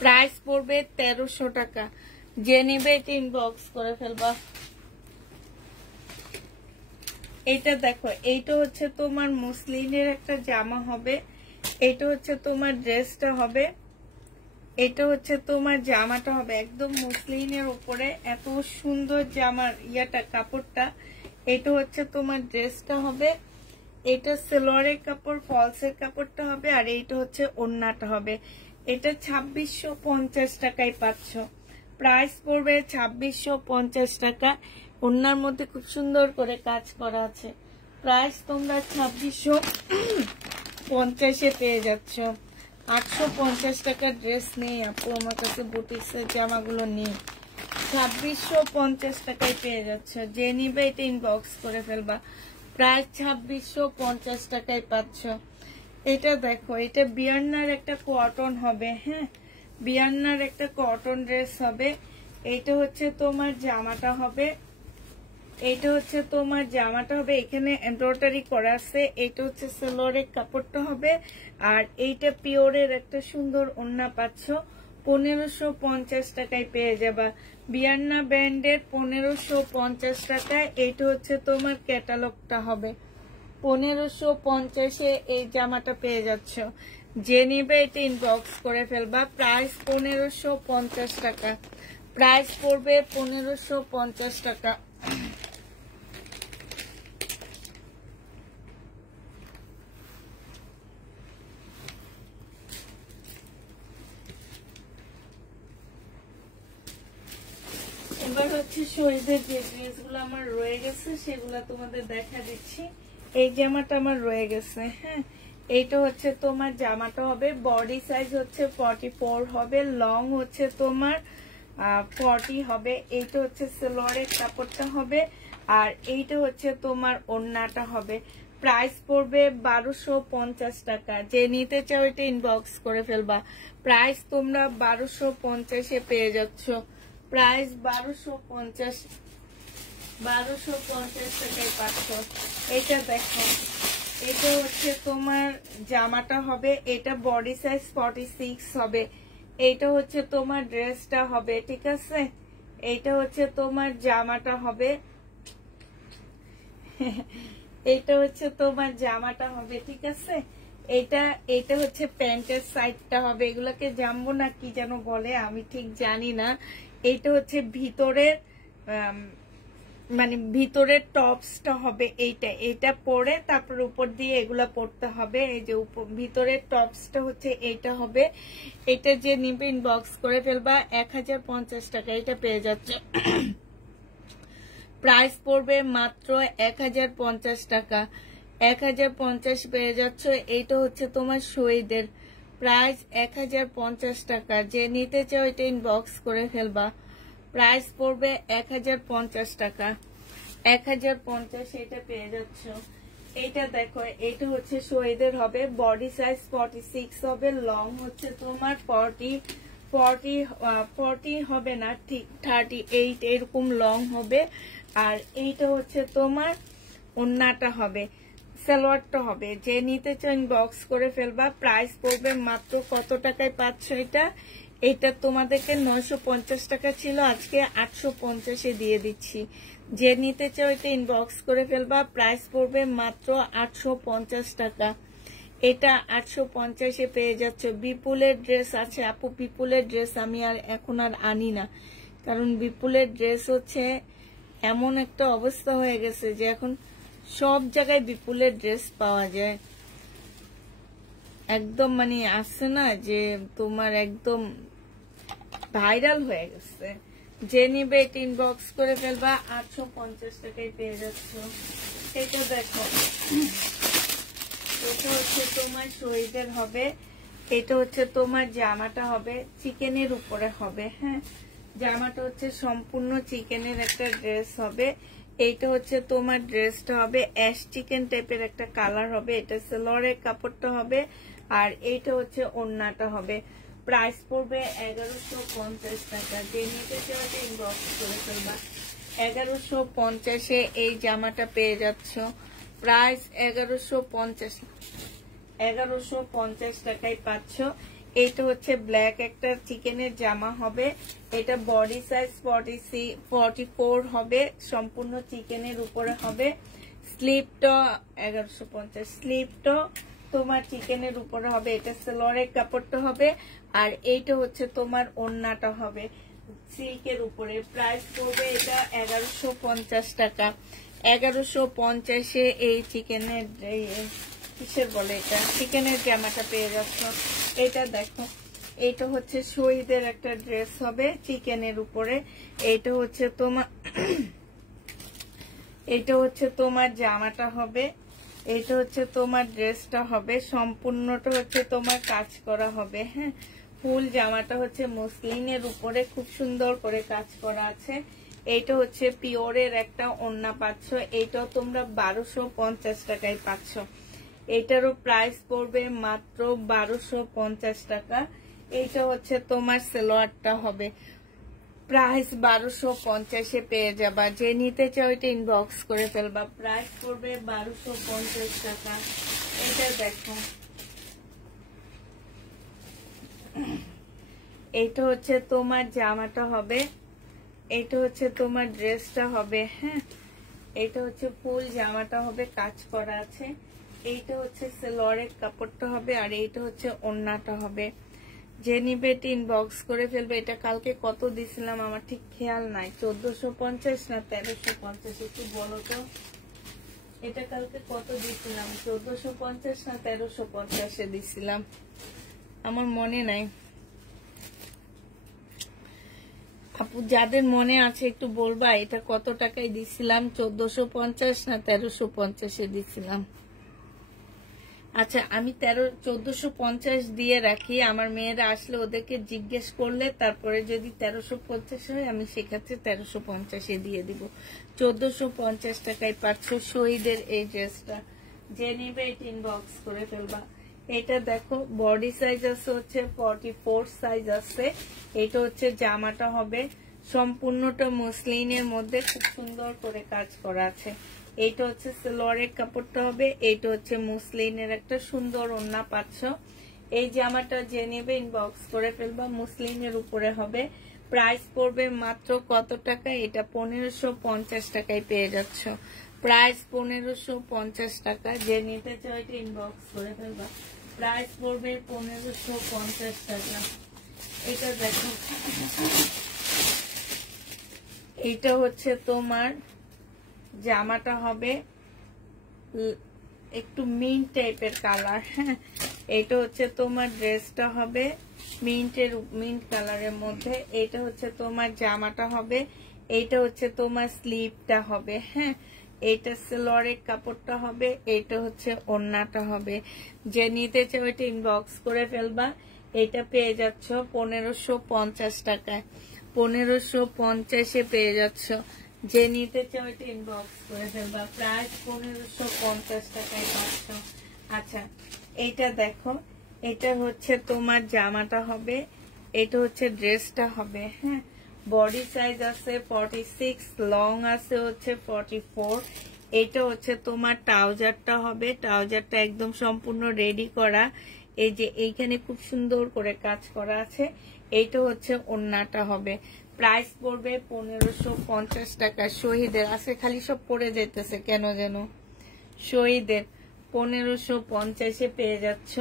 প্রাইস পড়বে 1300 টাকা। যে নিবে ইনবক্স করে ফেলবা। এইটা দেখো, এইটা হচ্ছে তোমার মুসলিনের একটা জামা হবে, এইটা হচ্ছে তোমার ড্রেসটা হবে, এটা হচ্ছে তোমার জামাটা হবে একদম মুসলিনের উপরে। এত সুন্দর জামার ইয়াটা কাপড়টা। এটা হচ্ছে তোমার ড্রেসটা হবে, এটা সেলোয়ারের কাপড়, ফলসের কাপড়টা হবে, আর এইটা হচ্ছে ওড়নাটা হবে। এটা 2650 টাকায় পাচ্ছ, প্রাইস পড়বে 2650 টাকা। ওড়নার মধ্যে খুব সুন্দর করে কাজ করা আছে, প্রাইস তোমরা 2650-এ পেয়ে যাচ্ছ। 850 টাকার ড্রেস নেই আপু আমার কাছে, বুটিক্সের জামাগুলো নেই। 2650 টাকায় পেয়ে যাচ্ছ। যে নিবে এটা ইনবক্স করে ফেলবা, প্রাইস 2650 টাকায় পাচ্ছ। এটা দেখো, এটা বিয়ান্নার একটা কটন হবে। হ্যাঁ, বিয়ান্নার একটা কটন ড্রেস হবে। এইটা হচ্ছে তোমার জামাটা হবে, এইটা হচ্ছে তোমার জামাটা হবে, এখানে এমব্রয়ডারি করা আছে। এইটা হচ্ছে সেলোয়ারের কাপড়টা হবে, আর এইটা পিওরের একটা সুন্দর ওড়না পাচ্ছ। 1550 টাকায় পেয়ে যাবা। বিয়ান্না ব্র্যান্ডের 1550 টাকায়। এইটা হচ্ছে তোমার ক্যাটালগটা হবে। 1550-এ এই জামাটা পেয়ে যাচ্ছ। যে নিবে এটা ইনবক্স করে ফেলবা। প্রাইস 1550 টাকা, প্রাইস পড়বে 1550 টাকা। এবার হচ্ছে শহীদের যে ড্রেসগুলো আমার রয়ে গেছে সেগুলো তোমাদের দেখা দিচ্ছি। এই জামাটা আমার রয়ে গেছে, হ্যাঁ। এইটা হচ্ছে তোমার জামাটা হবে, বডি সাইজ হচ্ছে 44 হবে, লং হচ্ছে তোমার 40 হবে। এইটা হচ্ছে সালোয়ারের কাপড়টা হবে, আর এইটা হচ্ছে তোমার ওড়নাটা হবে। প্রাইস পড়বে 1250 টাকা। যে নিতে চাও এটা ইনবক্স করে ফেলবা। প্রাইস তোমরা 1250-এ পেয়ে যাচ্ছ। প্রাইস 1250 টাকায় পাচ্ছ। এটা দেখো, এটা হচ্ছে তোমার জামাটা হবে, এটা বডি সাইজ 46 হবে। এইটা হচ্ছে তোমার ড্রেসটা হবে, ঠিক আছে। এইটা হচ্ছে তোমার জামাটা হবে, এইটা হচ্ছে তোমার জামাটা হবে, ঠিক আছে। এটা হচ্ছে প্যান্টের সাইডটা হবে। এগুলাকে জামবো না কি যেন বলে, আমি ঠিক জানি না। এইটা হচ্ছে ভিতরের মানে ভিতরের টপসটা হবে। এইটা পরে তারপর উপর দিয়ে এগুলা পড়তে হবে। এই যে ভিতরের টপসটা হচ্ছে এইটা হবে। এটা যে নিবে ইনবক্স করে ফেলবা। 1050 টাকা এটা পেয়ে যাচ্ছে। প্রাইস পড়বে মাত্র 1050 টাকা। 1050 পেয়ে যাচ্ছ। এইটা হচ্ছে তোমার শহীদের। প্রাইস 1050 টাকা। যে নিতে চাও এটা ইনবক্স করে ফেলবা। প্রাইস পড়বে 1050 টাকা। 1050 এটা পেয়ে যাচ্ছ। এইটা দেখো, এটা হচ্ছে শহীদের হবে, বডি সাইজ 46 হবে, লং হচ্ছে তোমার 40 হবে না, ঠিক 38 এরকম লং হবে। আর এইটা হচ্ছে তোমার ওড়নাটা হবে, সালোয়ারটা হবে। যে নিতে চাও ইনবক্স করে ফেলবা। প্রাইস পড়বে মাত্র কত টাকায় পাচ্ছ এটা? এটা তোমাদেরকে 950 টাকা ছিল, আজকে 850-এ দিয়ে দিচ্ছি। যে নিতে চাও এটা ইনবক্স করে ফেলবা। প্রাইস পড়বে মাত্র 850 টাকা। এটা 850-এ পেয়ে যাচ্ছ। বিপুলের ড্রেস আছে আপু, বিপুলের ড্রেস আমি এখন আর আনি না, কারণ বিপুলের ড্রেস হচ্ছে এমন একটা অবস্থা হয়ে গেছে যে এখন সব জায়গায় বিপুলের ড্রেস পাওয়া যায়। একদম মানে আসছে না যে তোমার একদম ভাইরাল হয়ে গেছে। যে নিবে এটা ইনবক্স করে ফেলবা। 850 টাকায় পেয়ে যাচ্ছ। এটা দেখো, এটা হচ্ছে তোমার শহীদের হবে। এটা হচ্ছে তোমার জামাটা হবে, চিকেনের উপরে হবে, হ্যাঁ। জামাটা হচ্ছে সম্পূর্ণ চিকেনের একটা ড্রেস হবে। এইটা হচ্ছে তোমার ড্রেসটা হবে অ্যাশ চিকেন টাইপের একটা কালার হবে। এটা সালোয়ারের কাপড়টা হবে, আর এইটা হচ্ছে ওড়নাটা হবে। প্রাইস পড়বে 1150 টাকা। যে নিতে চাও ইনবক্স করে ফেলবা। 1150-এ এই জামাটা পেয়ে যাচ্ছ। প্রাইস 1150 টাকায় পাচ্ছ। এইটা হচ্ছে ব্ল্যাক একটা চিকেনের জামা হবে। এটা বডি সাইজ 44 হবে, সম্পূর্ণ চিকেনের উপরে হবে। স্লিপটা 1150, স্লিপটা তোমার চিকেনের উপরে হবে। এটা সালোয়ারের কাপড়টা হবে, আর এইটা হচ্ছে তোমার ওড়নাটা হবে সিল্কের উপরে। প্রাইস পড়বে এটা 1150 টাকা। 1150-এ এই চিকেনের কিসের বলে এটা, চিকেনের জামাটা পেয়ে যাচ্ছ। এটা দেখো, এটা হচ্ছে শহীদের একটা ড্রেস হবে চিকেনের উপরে। এইটা হচ্ছে তোমার এটা হচ্ছে তোমার জামাটা হবে। এটা হচ্ছে তোমার ড্রেসটা হবে, সম্পূর্ণটা হচ্ছে তোমার কাজ করা হবে, হ্যাঁ। ফুল জামাটা হচ্ছে মসলিনের উপরে খুব সুন্দর করে কাজ করা আছে। এইটা হচ্ছে পিওরের একটা ওড়না পাচ্ছ। এইটাও তোমরা 1250 টাকায় পাচ্ছ। এইটারও প্রাইস পড়বে মাত্র 1250 টাকা। এইটা হচ্ছে তোমার সালোয়ারটা হবে। প্রাইস 1250-এ পেয়ে যাবা। যে নিতে চাও এটা ইনবক্স করে ফেলবা। প্রাইস পড়বে 1250 টাকা। এটা দেখো, এইটা হচ্ছে তোমার জামাটা হবে, এইটা হচ্ছে তোমার ড্রেসটা হবে, হ্যাঁ। এটা হচ্ছে ফুল জামাটা হবে, কাজ করা আছে। এইটা হচ্ছে সেলোয়ারের কাপড়টা হবে, আর এইটা হচ্ছে ওড়নাটা হবে। যে নিবে ইনবক্স করে ফেলবে। এটা কালকে কত দিছিলাম আমার ঠিক খেয়াল নাই, 1450 না 1350, একটু বলো তো। এটা কালকে কত দিছিলাম, 1450 না 1350 দিছিলাম, আমার মনে নাই। আপু যাদের মনে আছে একটু বলবা এটা কত টাকায় দিছিলাম, 1450 না 1350 দিছিলাম। আচ্ছা আমি 1450 দিয়ে রাখি, আমার মেয়েরা আসলে ওদেরকে জিজ্ঞেস করলে তারপরে যদি 1350 হয় আমি সেক্ষেত্রে 1350 দিয়ে দিব। 1450 টাকায় পাচ্ছ শহীদের এই ড্রেসটা। যে নিবে এটা ইনবক্স করে ফেলবা। এটা দেখো বডি সাইজ আছে হচ্ছে 44 সাইজ আছে। এটা হচ্ছে জামাটা হবে সম্পূর্ণটা মসলিনের মধ্যে, খুব সুন্দর করে কাজ করা আছে। এইটা হচ্ছে সালোয়ারের কাপড়টা হবে, এইটা হচ্ছে মুসলিনের একটা সুন্দর ওড়না পাচ্ছ। এই জামাটা যে নেবে ইনবক্স করে ফেলবা, মুসলিনের উপরে হবে। প্রাইস পড়বে মাত্র কত টাকা, এটা 1550 টাকায় পেয়ে যাচ্ছ। প্রাইস 1550 টাকা। যে নিতে চাও এটা ইনবক্স করে ফেলবা। প্রাইস পড়বে 1550 টাকা। এটা দেখো, এটা হচ্ছে তোমার জামাটা হবে একটু মিন্ট টাইপের কালার। হ্যাঁ, এটা হচ্ছে তোমার ড্রেসটা হবে মিন্ট কালারের মধ্যে। এটা হচ্ছে তোমার জামাটা হবে, এইটা হচ্ছে তোমার স্লিভটা হবে। হ্যাঁ, এইটা সালোয়ারের কাপড়টা হবে, এইটা হচ্ছে ওড়নাটা হবে। যে নিতে চাও এটা ইনবক্স করে ফেলবা। এটা পেয়ে যাচ্ছ 1550 টাকায়। 1550 পেয়ে যাচ্ছ। যে নিতে চাও এটা ইনবক্স করে ফেলবা। প্রাইস 1550 টাকায় পাচ্ছ। আচ্ছা এইটা দেখো, এটা হচ্ছে তোমার জামাটা হবে, এটা হচ্ছে ড্রেসটা হবে। হ্যাঁ, বডি সাইজ আছে 46, লং আছে হচ্ছে 44। এটা হচ্ছে তোমার ট্রাউজারটা হবে, ট্রাউজারটা একদম সম্পূর্ণ রেডি করা। এই যে এইখানে খুব সুন্দর করে কাজ করা আছে। এইটা হচ্ছে ওড়নাটা হবে। প্রাইস পড়বে 1550 টাকা। শহীদের আছে, খালি সব পড়ে যেতেছে কেন যেন। শহীদের 1550 পেয়ে যাচ্ছ।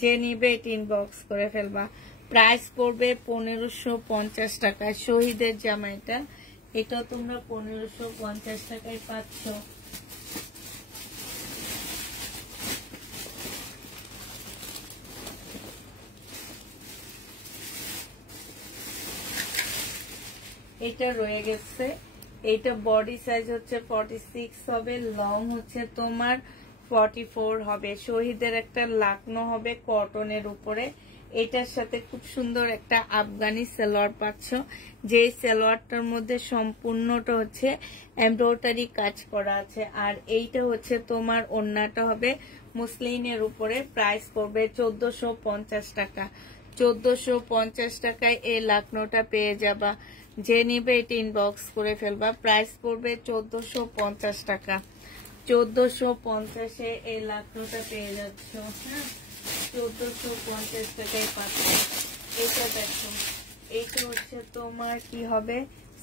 যে নিবে এটা ইনবক্স করে ফেলবা। প্রাইস পড়বে 1550 টাকা। শহীদের জামা এটা, এটা তোমরা 1550 টাকায় পাচ্ছ। এটা রয়ে গেছে। এইটা বডি সাইজ হচ্ছে 46 হবে, লং হচ্ছে তোমার 44 হবে। শহীদের একটা লাকনো হবে কটনের উপরে। এটার সাথে খুব সুন্দর একটা আফগানি সালোয়ার পাচ্ছ, যে সালোয়ারটার মধ্যে সম্পূর্ণটা হচ্ছে এমব্রয়ডারি কাজ করা আছে। আর এইটা হচ্ছে তোমার ওড়নাটা হবে মুসলিনের উপরে। প্রাইস পড়বে 1450 টাকা। 1450 টাকায় এই লাকনোটা পেয়ে যাবা। যে নিবে এটা ইনবক্স করে ফেলবা। প্রাইস পড়বে 1450 টাকা। 1450 এই লাকনোটা পেয়ে যাচ্ছ। হ্যাঁ, 1450 টাকায় পাচ্ছ। এটা দেখো, এইটা হচ্ছে তোমার কি হবে,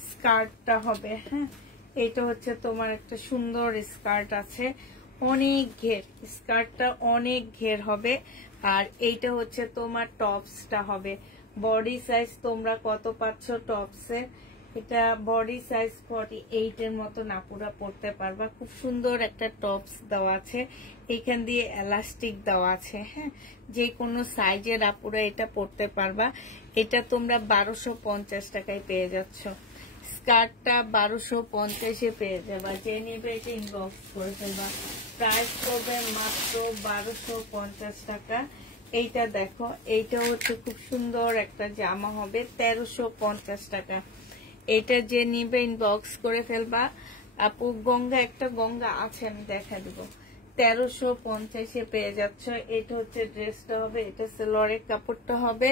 স্কার্টটা হবে। হ্যাঁ, এটা হচ্ছে তোমার একটা সুন্দর স্কার্ট আছে, অনেক ঘের, স্কার্টটা অনেক ঘের হবে। আর এইটা হচ্ছে তোমার টপসটা হবে। বডি সাইজ তোমরা কত পাচ্ছ টপসে, এটা বডি সাইজ 48 এর মতো নাপুরা পড়তে পারবা। খুব সুন্দর একটা টপস দেওয়া আছে, এইখান দিয়ে এলাস্টিক দেওয়া আছে। হ্যাঁ, যে কোনো সাইজের আপুরা এটা পড়তে পারবা। এটা তোমরা 1250 টাকায় পেয়ে যাচ্ছ। স্কার্টটা 1250 পেয়ে যাবা। যে নিবে এটা ইনবক্স করে ফেলবা। প্রাইস করবে মাত্র 1250 টাকা। এইটা দেখো, এইটা হচ্ছে খুব সুন্দর একটা জামা হবে, 1350 টাকা। এটা যে নিবে ইনবক্স করে ফেলবা। আপু গঙ্গা, একটা গঙ্গা আছে আমি দেখা দিব। 1350 পেয়ে যাচ্ছ। এটা হচ্ছে ড্রেসটা হবে, এটা সালোয়ারের কাপড়টা হবে,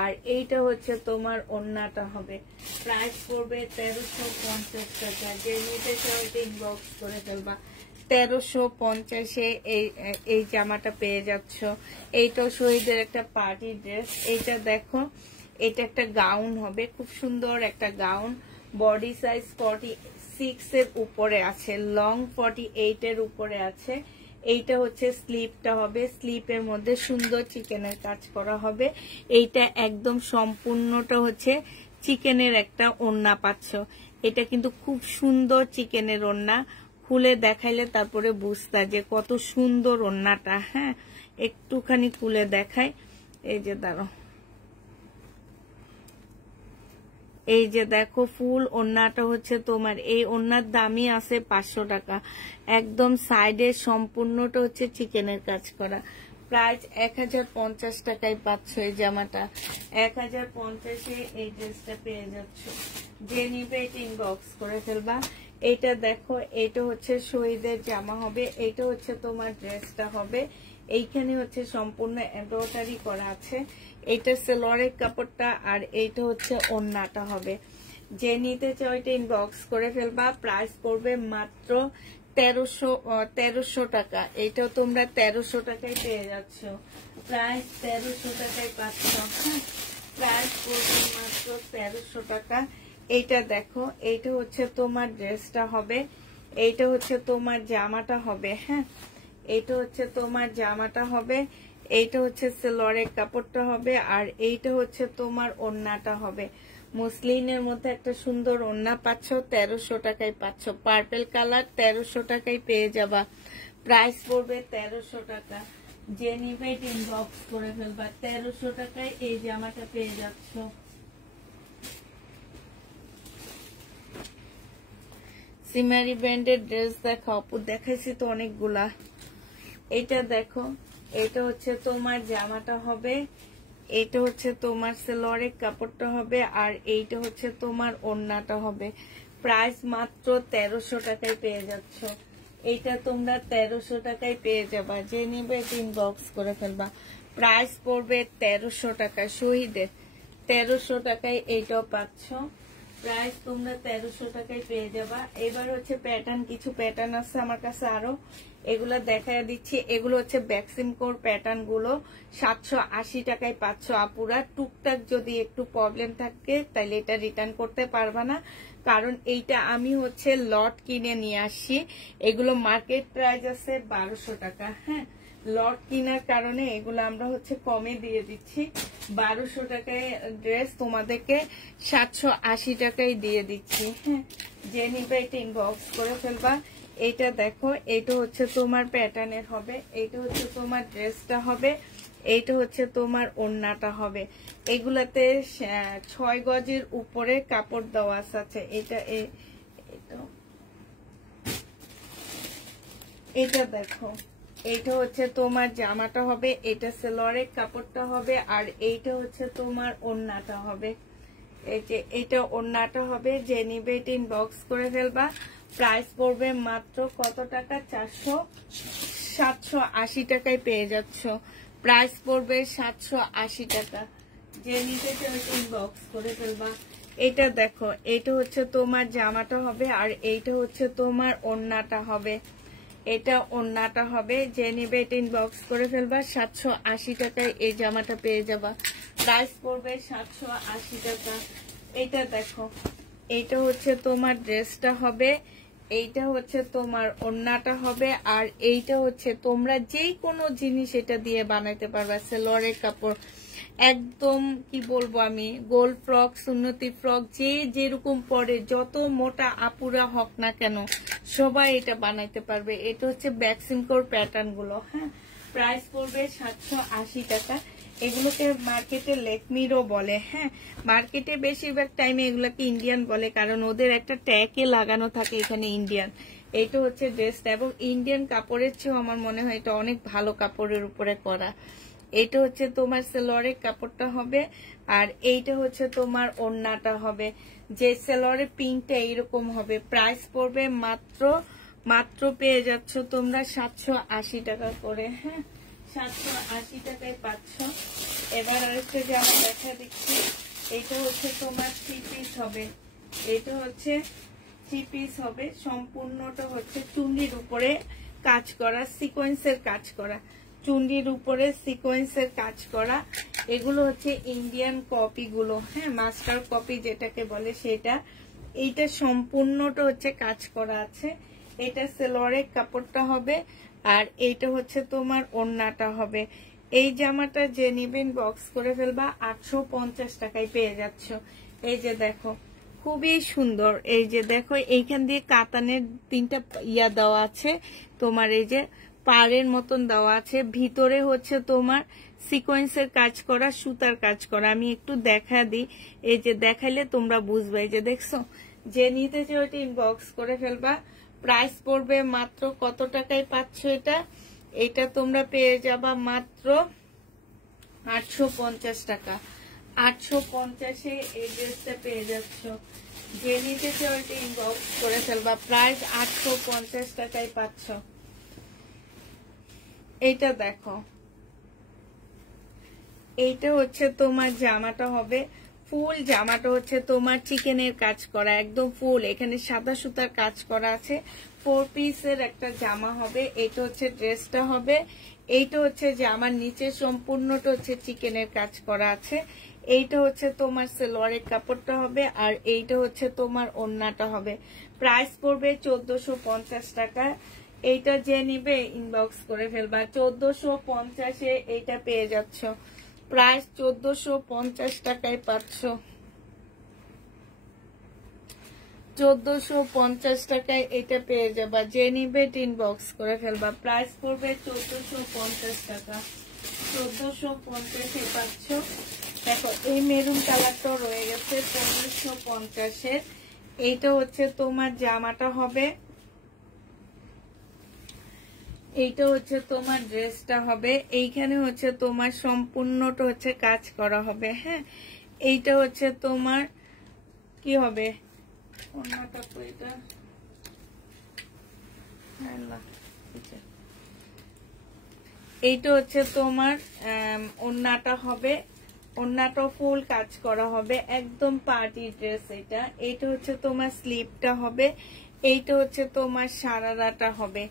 আর এইটা হচ্ছে তোমার ওড়নাটা হবে। প্রাইস পড়বে 1350 টাকা। যে নিতে চাও এটা ইনবক্স করে ফেলবা। 1350 এই জামাটা পেয়ে যাচ্ছ। এইটাও শহীদের একটা পার্টি ড্রেস। এইটা দেখো, এটা একটা গাউন হবে, খুব সুন্দর একটা গাউন। বডি সাইজ 46 এর উপরে আছে, লং 48 এর উপরে আছে। এইটা হচ্ছে স্লিপটা হবে, স্লিপের মধ্যে সুন্দর চিকেনের কাজ করা হবে। এইটা একদম সম্পূর্ণটা হচ্ছে চিকেনের একটা ওড়না পাচ্ছ। এটা কিন্তু খুব সুন্দর চিকেনের ওড়না, খুলে দেখাইলে তারপরে বুঝতা যে কত সুন্দর ওড়নাটা। হ্যাঁ, একটুখানি খুলে দেখাই। এই যে দাঁড়ো, এই যে দেখো ফুল ওড়নাটা হচ্ছে তোমার। এই ওড়নার দামই আছে 500 টাকা। একদম সাইডে সম্পূর্ণটা হচ্ছে চিকেনের কাজ করা। প্রাইস 1050 টাকায় পাচ্ছ এই জামাটা। 1050-এ এই ড্রেসটা পেয়ে যাচ্ছ। যে নিবে এটা ইনবক্স করে ফেলবা। এইটা দেখো, এইটা হচ্ছে শহীদের জামা হবে, এইটা হচ্ছে তোমার ড্রেসটা হবে। এইখানে হচ্ছে সম্পূর্ণ এমব্রয়ডারি করা আছে। এইটা সেলোয়ারের কাপড়টা, আর এইটা হচ্ছে ওড়নাটা হবে। যে নিতে চাও এটা ইনবক্স করে ফেলবা। প্রাইস পড়বে মাত্র 1300 টাকা। এটাও তোমরা 1300 টাকায় পেয়ে যাচ্ছ। প্রাইস 1300 টাকায় পাচ্ছ। প্রাইস পড়বে মাত্র 1300 টাকা। এইটা দেখো, এইটা হচ্ছে তোমার ড্রেসটা হবে, এইটা হচ্ছে তোমার জামাটা হবে। হ্যাঁ, এইটা হচ্ছে তোমার জামাটা হবে, এইটা হচ্ছে সেলোয়ারের কাপড়টা হবে, আর এইটা হচ্ছে তোমার ওড়নাটা হবে। মুসলিনের মধ্যে একটা সুন্দর ওড়না পাচ্ছ, 1300 টাকায় পাচ্ছ। পার্পল কালার 1300 টাকায় পেয়ে যাবা। প্রাইস পড়বে 1300 টাকা। যে নিবে ইনবক্স করে ফেলবা। 1300 টাকায় এই জামাটা পেয়ে যাচ্ছ। সিমারি ব্র্যান্ডের ড্রেস দেখো আপু, দেখাইছি তো অনেকগুলা। এটা দেখো, এটা হচ্ছে তোমার জামাটা হবে, এইটা হচ্ছে তোমার সেলোয়ারের কাপড়টা হবে, আর এইটা হচ্ছে তোমার ওড়নাটা হবে। প্রাইস মাত্র 1300 টাকায় পেয়ে যাচ্ছ। এইটা তোমরা 1300 টাকায় পেয়ে যাবা। যে নিবে ইনবক্স করে ফেলবা। প্রাইস পড়বে 1300 টাকা। শহীদের 1300 টাকায় এইটাও পাচ্ছ। প্রাইস তোমরা 1300 টাকায় পেয়ে যাবা। এবার হচ্ছে প্যাটার্ন, কিছু প্যাটার্ন আছে আমার কাছে আরো, এগুলো দেখায় দিচ্ছি। এগুলো হচ্ছে ব্যাক্সিম কোর প্যাটার্ন গুলো। 780 টাকায় পাচ্ছ আপুরা। টুকটাক যদি একটু প্রবলেম থাকে তাহলে এটা রিটার্ন করতে পারবা না, কারণ এইটা আমি হচ্ছে লট কিনে নিয়ে আসি। এগুলো মার্কেট প্রাইস আছে 1200 টাকা। হ্যাঁ, লট কেনার কারণে এগুলো আমরা হচ্ছে কমে দিয়ে দিচ্ছি। 1200 টাকায় ড্রেস তোমাদেরকে 780 টাকায় দিয়ে দিচ্ছি। হ্যাঁ, যে নিবে এটা ইনবক্স করে ফেলবা। এইটা দেখো, এইটা হচ্ছে তোমার প্যাটার্নের হবে, এইটা হচ্ছে তোমার ড্রেসটা হবে, এইটা হচ্ছে তোমার ওড়নাটা হবে। এগুলাতে 6 গজের উপরে কাপড় দেওয়া আছে। এটা দেখো, এইটা হচ্ছে তোমার জামাটা হবে, এটা সেলোয়ারের কাপড়টা হবে, আর এইটা হচ্ছে তোমার ওড়নাটা হবে। এই যে এটা ওড়নাটা হবে। যে নিবে এটা ইনবক্স করে ফেলবা। প্রাইস পড়বে মাত্র কত টাকা? 780 টাকায় পেয়ে যাচ্ছ। প্রাইস পড়বে 780 টাকা। যে নিতে ইনবক্স করে ফেলবা। এটা দেখো, এটা হচ্ছে তোমার জামাটা হবে, আর এইটা হচ্ছে তোমার ওড়নাটা হবে। এটা ওড়নাটা হবে। যে নিবে এটা ইনবক্স করে ফেলবা। 780 টাকায় এই জামাটা পেয়ে যাবা। প্রাইস পড়বে 780 টাকা। এটা দেখো, এইটা হচ্ছে তোমার ড্রেসটা হবে, এইটা হচ্ছে তোমার ওড়নাটা হবে, আর এইটা হচ্ছে তোমরা যেই কোনো জিনিস এটা দিয়ে বানাইতে পারবা। সেলোয়ারের কাপড় একদম কি বলবো আমি, গোল ফ্রক, সুন্নতি ফ্রক, যে যেরকম পরে, যত মোটা আপুরা হোক না কেন সবাই এটা বানাইতে পারবে। এটা হচ্ছে ব্যাক্সিমকোর প্যাটার্ন গুলো। হ্যাঁ, প্রাইস পড়বে 780 টাকা। এগুলোকে মার্কেটে লেকমিরও বলে। হ্যাঁ, মার্কেটে বেশিরভাগ টাইমে এগুলোকে ইন্ডিয়ান বলে, কারণ ওদের একটা ট্যাগে লাগানো থাকে এখানে ইন্ডিয়ান। এইটা হচ্ছে ড্রেসটা, এবং ইন্ডিয়ান কাপড়ের চেয়েও আমার মনে হয় এটা অনেক ভালো কাপড়ের উপরে করা। এইটা হচ্ছে তোমার সেলোয়ারের কাপড়টা হবে, আর এইটা হচ্ছে তোমার ওড়নাটা হবে। যে সেলোয়ারের পিনটা এইরকম হবে। প্রাইস পড়বে মাত্র পেয়ে যাচ্ছ তোমরা 780 টাকা করে। হ্যাঁ, 780 টাকায় পাচ্ছ। এবার আরেকটা জামা দেখা দিচ্ছি। এইটা হচ্ছে তোমার 3 পিস হবে, এটা হচ্ছে 3 পিস হবে। সম্পূর্ণটা হচ্ছে চুন্ডির উপরে কাজ করা, সিকোয়েন্সের কাজ করা, চুন্ডির উপরে সিকোয়েন্সের কাজ করা। এগুলো হচ্ছে ইন্ডিয়ান কপি গুলো। হ্যাঁ, মাস্টার কপি যেটাকে বলে সেটা। এইটা সম্পূর্ণটা হচ্ছে কাজ করা আছে। এটা সেলোয়ারের কাপড়টা হবে আর এইটা হচ্ছে তোমার ওড়নাটা হবে। এই জামাটা যে নিবেন বক্স করে ফেলবা, 850 টাকায় পেয়ে যাচ্ছ। এই যে দেখো খুবই সুন্দর। এই যে দেখো এইখান দিয়ে কাতানের 3টা ইয়া দেওয়া আছে তোমার, এই যে পাড়ের মতন দেওয়া আছে, ভিতরে হচ্ছে তোমার সিকোয়েন্সের কাজ করা, সুতার কাজ করা। আমি একটু দেখা দিই, এই যে দেখাইলে তোমরা বুঝবে। এই যে দেখছো, যে নিতে চাও ওইটা ইনবক্স করে ফেলবা। প্রাইস পড়বে মাত্র কত টাকায় পাচ্ছ এটা? এটা তোমরা পেয়ে যাবা মাত্র 850 টাকা। 850-এ এই ড্রেসটা পেয়ে যাচ্ছ। যে নিতে চাও ওইটা ইনবক্স করে ফেলবা। প্রাইস 850 টাকায় পাচ্ছ। এইটা দেখো, এইটা হচ্ছে তোমার জামাটা হবে, ফুল জামাটা হচ্ছে তোমার চিকেনের কাজ করা, একদম ফুল। এখানে সাদা সুতার কাজ করা আছে। 4 পিসের একটা জামা হবে। এইটা হচ্ছে ড্রেসটা হবে। এইটা হচ্ছে জামার নিচে সম্পূর্ণটা হচ্ছে চিকেনের কাজ করা আছে। এইটা হচ্ছে তোমার সেলোয়ারের কাপড়টা হবে আর এইটা হচ্ছে তোমার ওড়নাটা হবে। প্রাইস পড়বে 1450 টাকা। এইটা যে নিবে ইনবক্স করে ফেলবা। 1450-এ এইটা পেয়ে যাচ্ছ। প্রাইস 1450 টাকায় পাচ্ছ। 1450 টাকায় এটা পেয়ে যাবা। যে নিবে ইনবক্স করে ফেলবা। প্রাইস পড়বে 1450 টাকা। 1450-এ পাচ্ছ। দেখো এই মেরুন কালারটা রয়ে গেছে 1550-এর। এইটা হচ্ছে তোমার জামাটা হবে, এইটা হচ্ছে তোমার ড্রেসটা হবে। এইখানে হচ্ছে তোমার সম্পূর্ণটা হচ্ছে কাজ করা হবে। হ্যাঁ, এইটা হচ্ছে তোমার কি হবে, ওড়নাটা তো এটা এইটা হচ্ছে তোমার ওড়নাটা হবে। ওড়নাটা ফুল কাজ করা হবে, একদম পার্টি ড্রেস এটা। এইটা হচ্ছে তোমার স্লিপটা হবে। এইটা হচ্ছে তোমার সারারাটা হবে।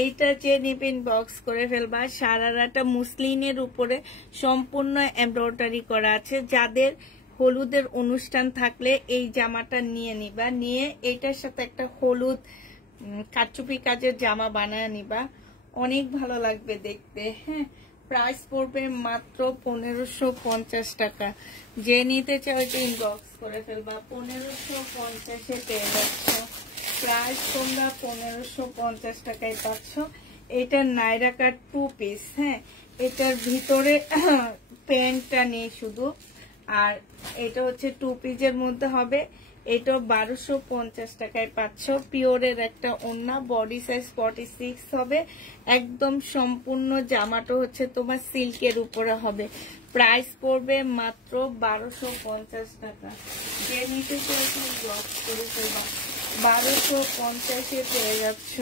এইটা যে নিবেন বক্স করে ফেলবা। সারারাটা মুসলিনের উপরে সম্পূর্ণ এমব্রয়ডারি করা আছে। যাদের হলুদের অনুষ্ঠান থাকলে এই জামাটা নিয়ে নিবা, নিয়ে এইটার সাথে একটা হলুদ কারচুপি কাজের জামা বানায় নিবা, অনেক ভালো লাগবে দেখতে। হ্যাঁ, প্রাইস পড়বে মাত্র 1550 টাকা। যে নিতে চাও এটা ইনবক্স করে ফেলবা। 1550-এ পেয়ে যাচ্ছ। প্রাইস তোমরা 1550 টাকায় পাচ্ছ। এটা নাইরা কাট 2 পিস। হ্যাঁ, এটার ভিতরে প্যান্টটা নেই শুধু, আর এটা হচ্ছে 2 পিসের মধ্যে হবে। এটা 1250 টাকায় পাচ্ছ। পিওরের একটা ওড়না, বডি সাইজ 46 হবে। একদম সম্পূর্ণ জামাটা হচ্ছে তোমার সিল্কের উপরে হবে। প্রাইস পড়বে মাত্র 1250 টাকা। যে নিতে চাইছো ব্লক করে ফেলবা। 1250-এ পেয়ে যাচ্ছ।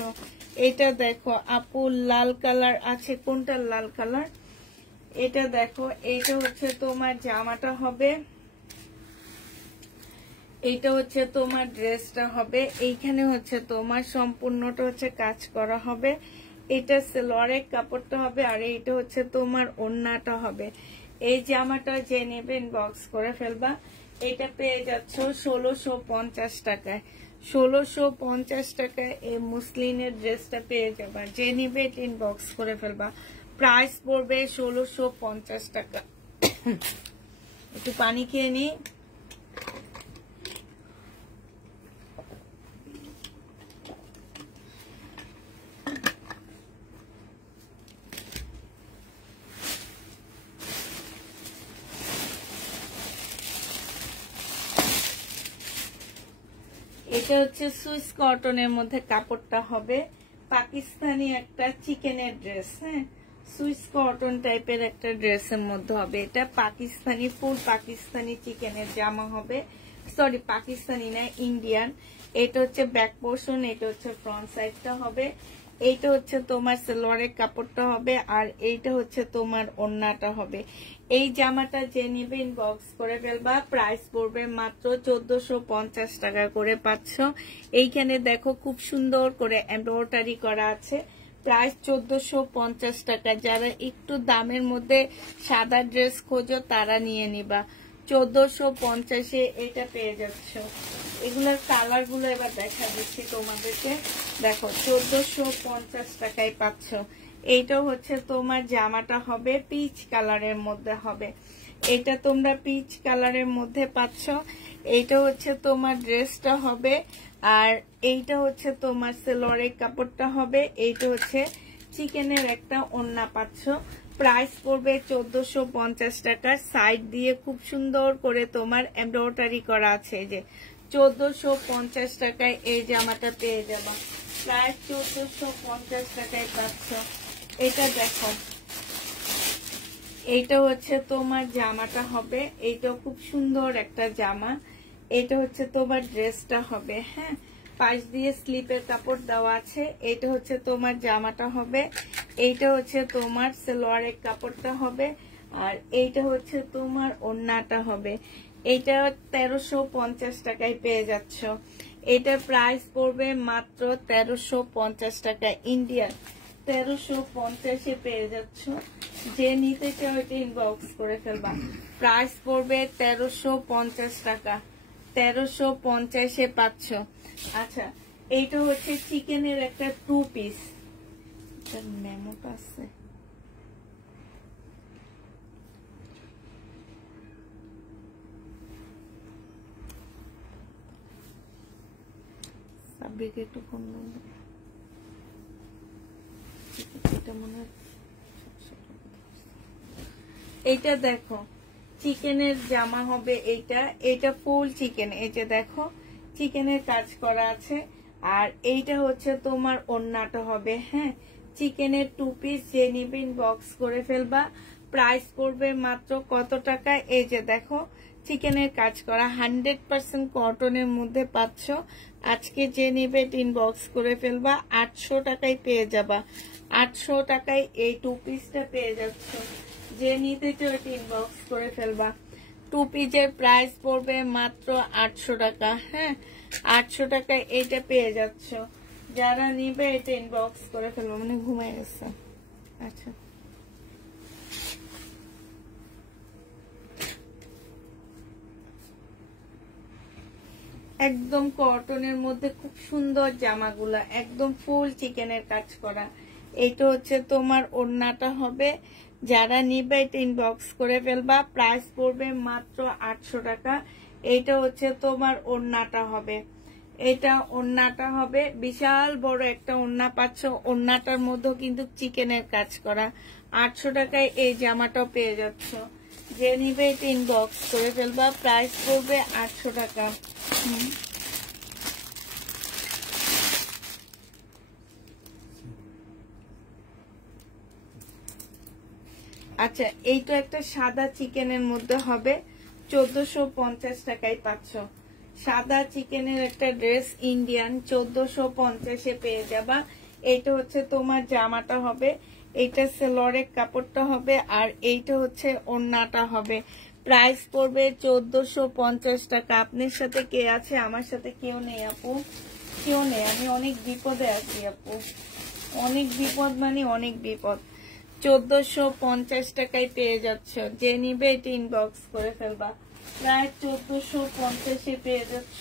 এটা দেখো আপু, লাল কালার আছে, কোনটা লাল কালার? এটা দেখো, এইটা হচ্ছে তোমার জামাটা হবে, এইটা হচ্ছে তোমার ড্রেসটা হবে। এইখানে হচ্ছে তোমার সম্পূর্ণটা হচ্ছে কাজ করা হবে। এটা সেলোয়ারের কাপড়টা হবে আর এইটা হচ্ছে তোমার ওড়নাটা হবে। এই জামাটা যে নেবেন বক্স করে ফেলবা। এটা পেয়ে যাচ্ছ 1650 টাকায়। 1650 টাকায় এই মুসলিনের ড্রেসটা পেয়ে যাবা। যে নিবে ইনবক্স করে ফেলবা। প্রাইস পড়বে 1650 টাকা। একটু পানি খেয়ে নি। এটা হচ্ছে সুইস কটনের মধ্যে কাপড়টা হবে, পাকিস্তানি একটা চিকেনের ড্রেস। হ্যাঁ, সুইস কটন টাইপের একটা ড্রেসের মধ্যে হবে। এটা পাকিস্তানি, ফুল পাকিস্তানি চিকেনের জামা হবে। সরি, পাকিস্তানি না, ইন্ডিয়ান। এটা হচ্ছে ব্যাক পোর্শন, এটা হচ্ছে ফ্রন্ট সাইডটা হবে। এইটা হচ্ছে তোমার সালোয়ারের কাপড়টা হবে আর এইটা হচ্ছে তোমার ওড়নাটা হবে। এই জামাটা যে নিবে ইনবক্স করে ফেলবা। প্রাইস পড়বে মাত্র 1450 টাকা করে পাচ্ছ। এইখানে দেখো খুব সুন্দর করে এমব্রয়ডারি করা আছে। প্রাইস 1450 টাকা। যারা একটু দামের মধ্যে সাদা ড্রেস খোঁজো তারা নিয়ে নিবা। 1450-এ এটা পেয়ে যাচ্ছ। এগুলোর কালার গুলো এবার দেখা দিচ্ছি তোমাদেরকে। দেখো 1450 টাকায় পাচ্ছ। এইটা হচ্ছে তোমার জামাটা হবে পিচ কালারের মধ্যে হবে, এটা তোমরা পিচ কালারের মধ্যে পাচ্ছ। এইটা হচ্ছে তোমার ড্রেসটা হবে, আর এইটা হচ্ছে তোমার সেলোয়ারের কাপড়টা হবে। এইটা হচ্ছে চিকেনের একটা ওড়না পাচ্ছ। প্রাইস পড়বে 1450 টাকা। সাইড দিয়ে খুব সুন্দর করে তোমার এমব্রয়ডারি করা আছে। যে 1450 টাকায় এই জামাটা পেয়ে যাবা। প্রাইস 1450 টাকায় পাচ্ছ। এটা দেখো, এইটা হচ্ছে তোমার জামাটা হবে। এইটা খুব সুন্দর একটা জামা। এটা হচ্ছে তোমার ড্রেসটা হবে। হ্যাঁ, পাশ দিয়ে স্লিপের কাপড় দেওয়া আছে। এটা হচ্ছে তোমার জামাটা হবে। এইটা হচ্ছে তোমার সালোয়ারের কাপড়টা হবে, আর এইটা হচ্ছে তোমার ওড়নাটা হবে। এইটা 1350 টাকায় পেয়ে যাচ্ছ। এটার প্রাইস পড়বে মাত্র 1350 টাকা ইন্ডিয়ান। 1350-এ পেয়ে যাচ্ছ। যে নিতে চাও এটা ইনবক্স করে ফেলবা। প্রাইস পড়বে 1350 টাকা। 1350-এ পাচ্ছ। আচ্ছা, এইটা হচ্ছে চিকেনের একটা 2 পিস। মেমোটা আছে, সাবিকে একটু ফোন করবো। এটা মনে হয় এইটা দেখো চিকেনের জামা হবে। এইটা ফুল চিকেন। এই যে দেখো চিকেনের কাজ করা আছে, আর এইটা হচ্ছে তোমার ওড়নাটা হবে। হ্যাঁ, চিকেনের 2 পিস। যে নিবেন বক্স করে ফেলবা। প্রাইস পড়বে মাত্র কত টাকা? এই যে দেখো চিকেনের কাজ করা 100% কটনের মধ্যে পাচ্ছ। আজকে যে নিবে ইনবক্স করে ফেলবা। 800 টাকায় পেয়ে যাবা। 800 টাকায় এই 2 পিসটা পেয়ে যাচ্ছ। যে নিতে চাও ইনবক্স করে ফেলবা। 2 পিসের প্রাইস পড়বে মাত্র 800 টাকা। হ্যাঁ, 800 টাকায় এটা পেয়ে যাচ্ছ। যারা নিবে এটা ইনবক্স করে ফেলবো। মানে ঘুমায় গেছে। আচ্ছা, একদম কটনের মধ্যে খুব সুন্দর জামাগুলা, একদম ফুল চিকেনের কাজ করা। এইটা হচ্ছে তোমার ওড়নাটা হবে। যারা নিবে এটা ইনবক্স করে ফেলবা। প্রাইস পড়বে মাত্র 800 টাকা। এইটা হচ্ছে তোমার ওড়নাটা হবে। এটা ওড়নাটা হবে, বিশাল বড় একটা ওড়না পাচ্ছ। ওড়নাটার মধ্যেও কিন্তু চিকেনের কাজ করা। 800 টাকায় এই জামাটাও পেয়ে যাচ্ছ। যে নিবে এটা ইনবক্স করে ফেলবা। প্রাইস পড়বে 800 টাকা। আচ্ছা, এইটা একটা সাদা চিকেনের মধ্যে হবে। 1450 টাকায় পাচ্ছ। সাদা চিকেনের একটা ড্রেস ইন্ডিয়ান 1450-এ পেয়ে যাবা। এইটা হচ্ছে তোমার জামাটা হবে। এইটা সেলোয়ারের কাপড়টা হবে, আর এইটা হচ্ছে ওড়নাটা হবে। প্রাইস পড়বে 1450 টাকা। আপনার সাথে কে আছে? আমার সাথে কেউ নেই আপু, কেউ নেই। আমি অনেক বিপদে আছি আপু, অনেক বিপদ, মানে অনেক বিপদ। 1450 টাকায় পেয়ে যাচ্ছ। যে নিবে এটা ইনবক্স করে ফেলবা। প্রায় 1450-এ পেয়ে যাচ্ছ।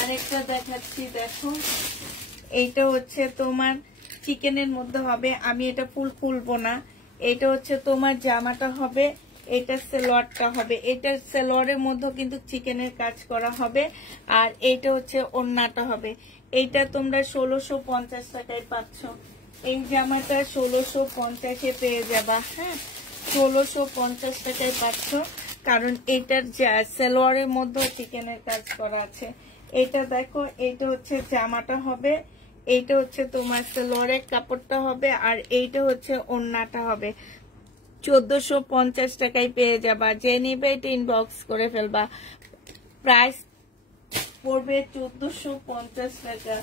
আরেকটা দেখাচ্ছি, দেখো এইটা হচ্ছে তোমার চিকেনের মধ্যে হবে। আমি এটা ফুল খুলবো না। এটা হচ্ছে তোমার জামাটা হবে। এটা সালোয়ারটা হবে। এটা সালোয়ারের মধ্যে কিন্তু চিকেনের কাজ করা হবে, আর এইটা হচ্ছে ওড়নাটা হবে। এইটা তোমরা 1650 টাকায় পাচ্ছ। এই জামাটা 1650-এ পেয়ে যাবা। হ্যাঁ, 1650 টাকায় পাচ্ছ, কারণ এটার সালোয়ারের মধ্যে চিকেনের কাজ করা আছে। এটা দেখো, এইটা হচ্ছে জামাটা হবে। এইটা হচ্ছে তোমার সালোয়ারের কাপড়টা হবে, আর এইটা হচ্ছে ওড়নাটা হবে। 1450 টাকায় পেয়ে যাবা। যে নিবে এটা ইনবক্স করে ফেলবা। প্রাইস পড়বে 1450 টাকা।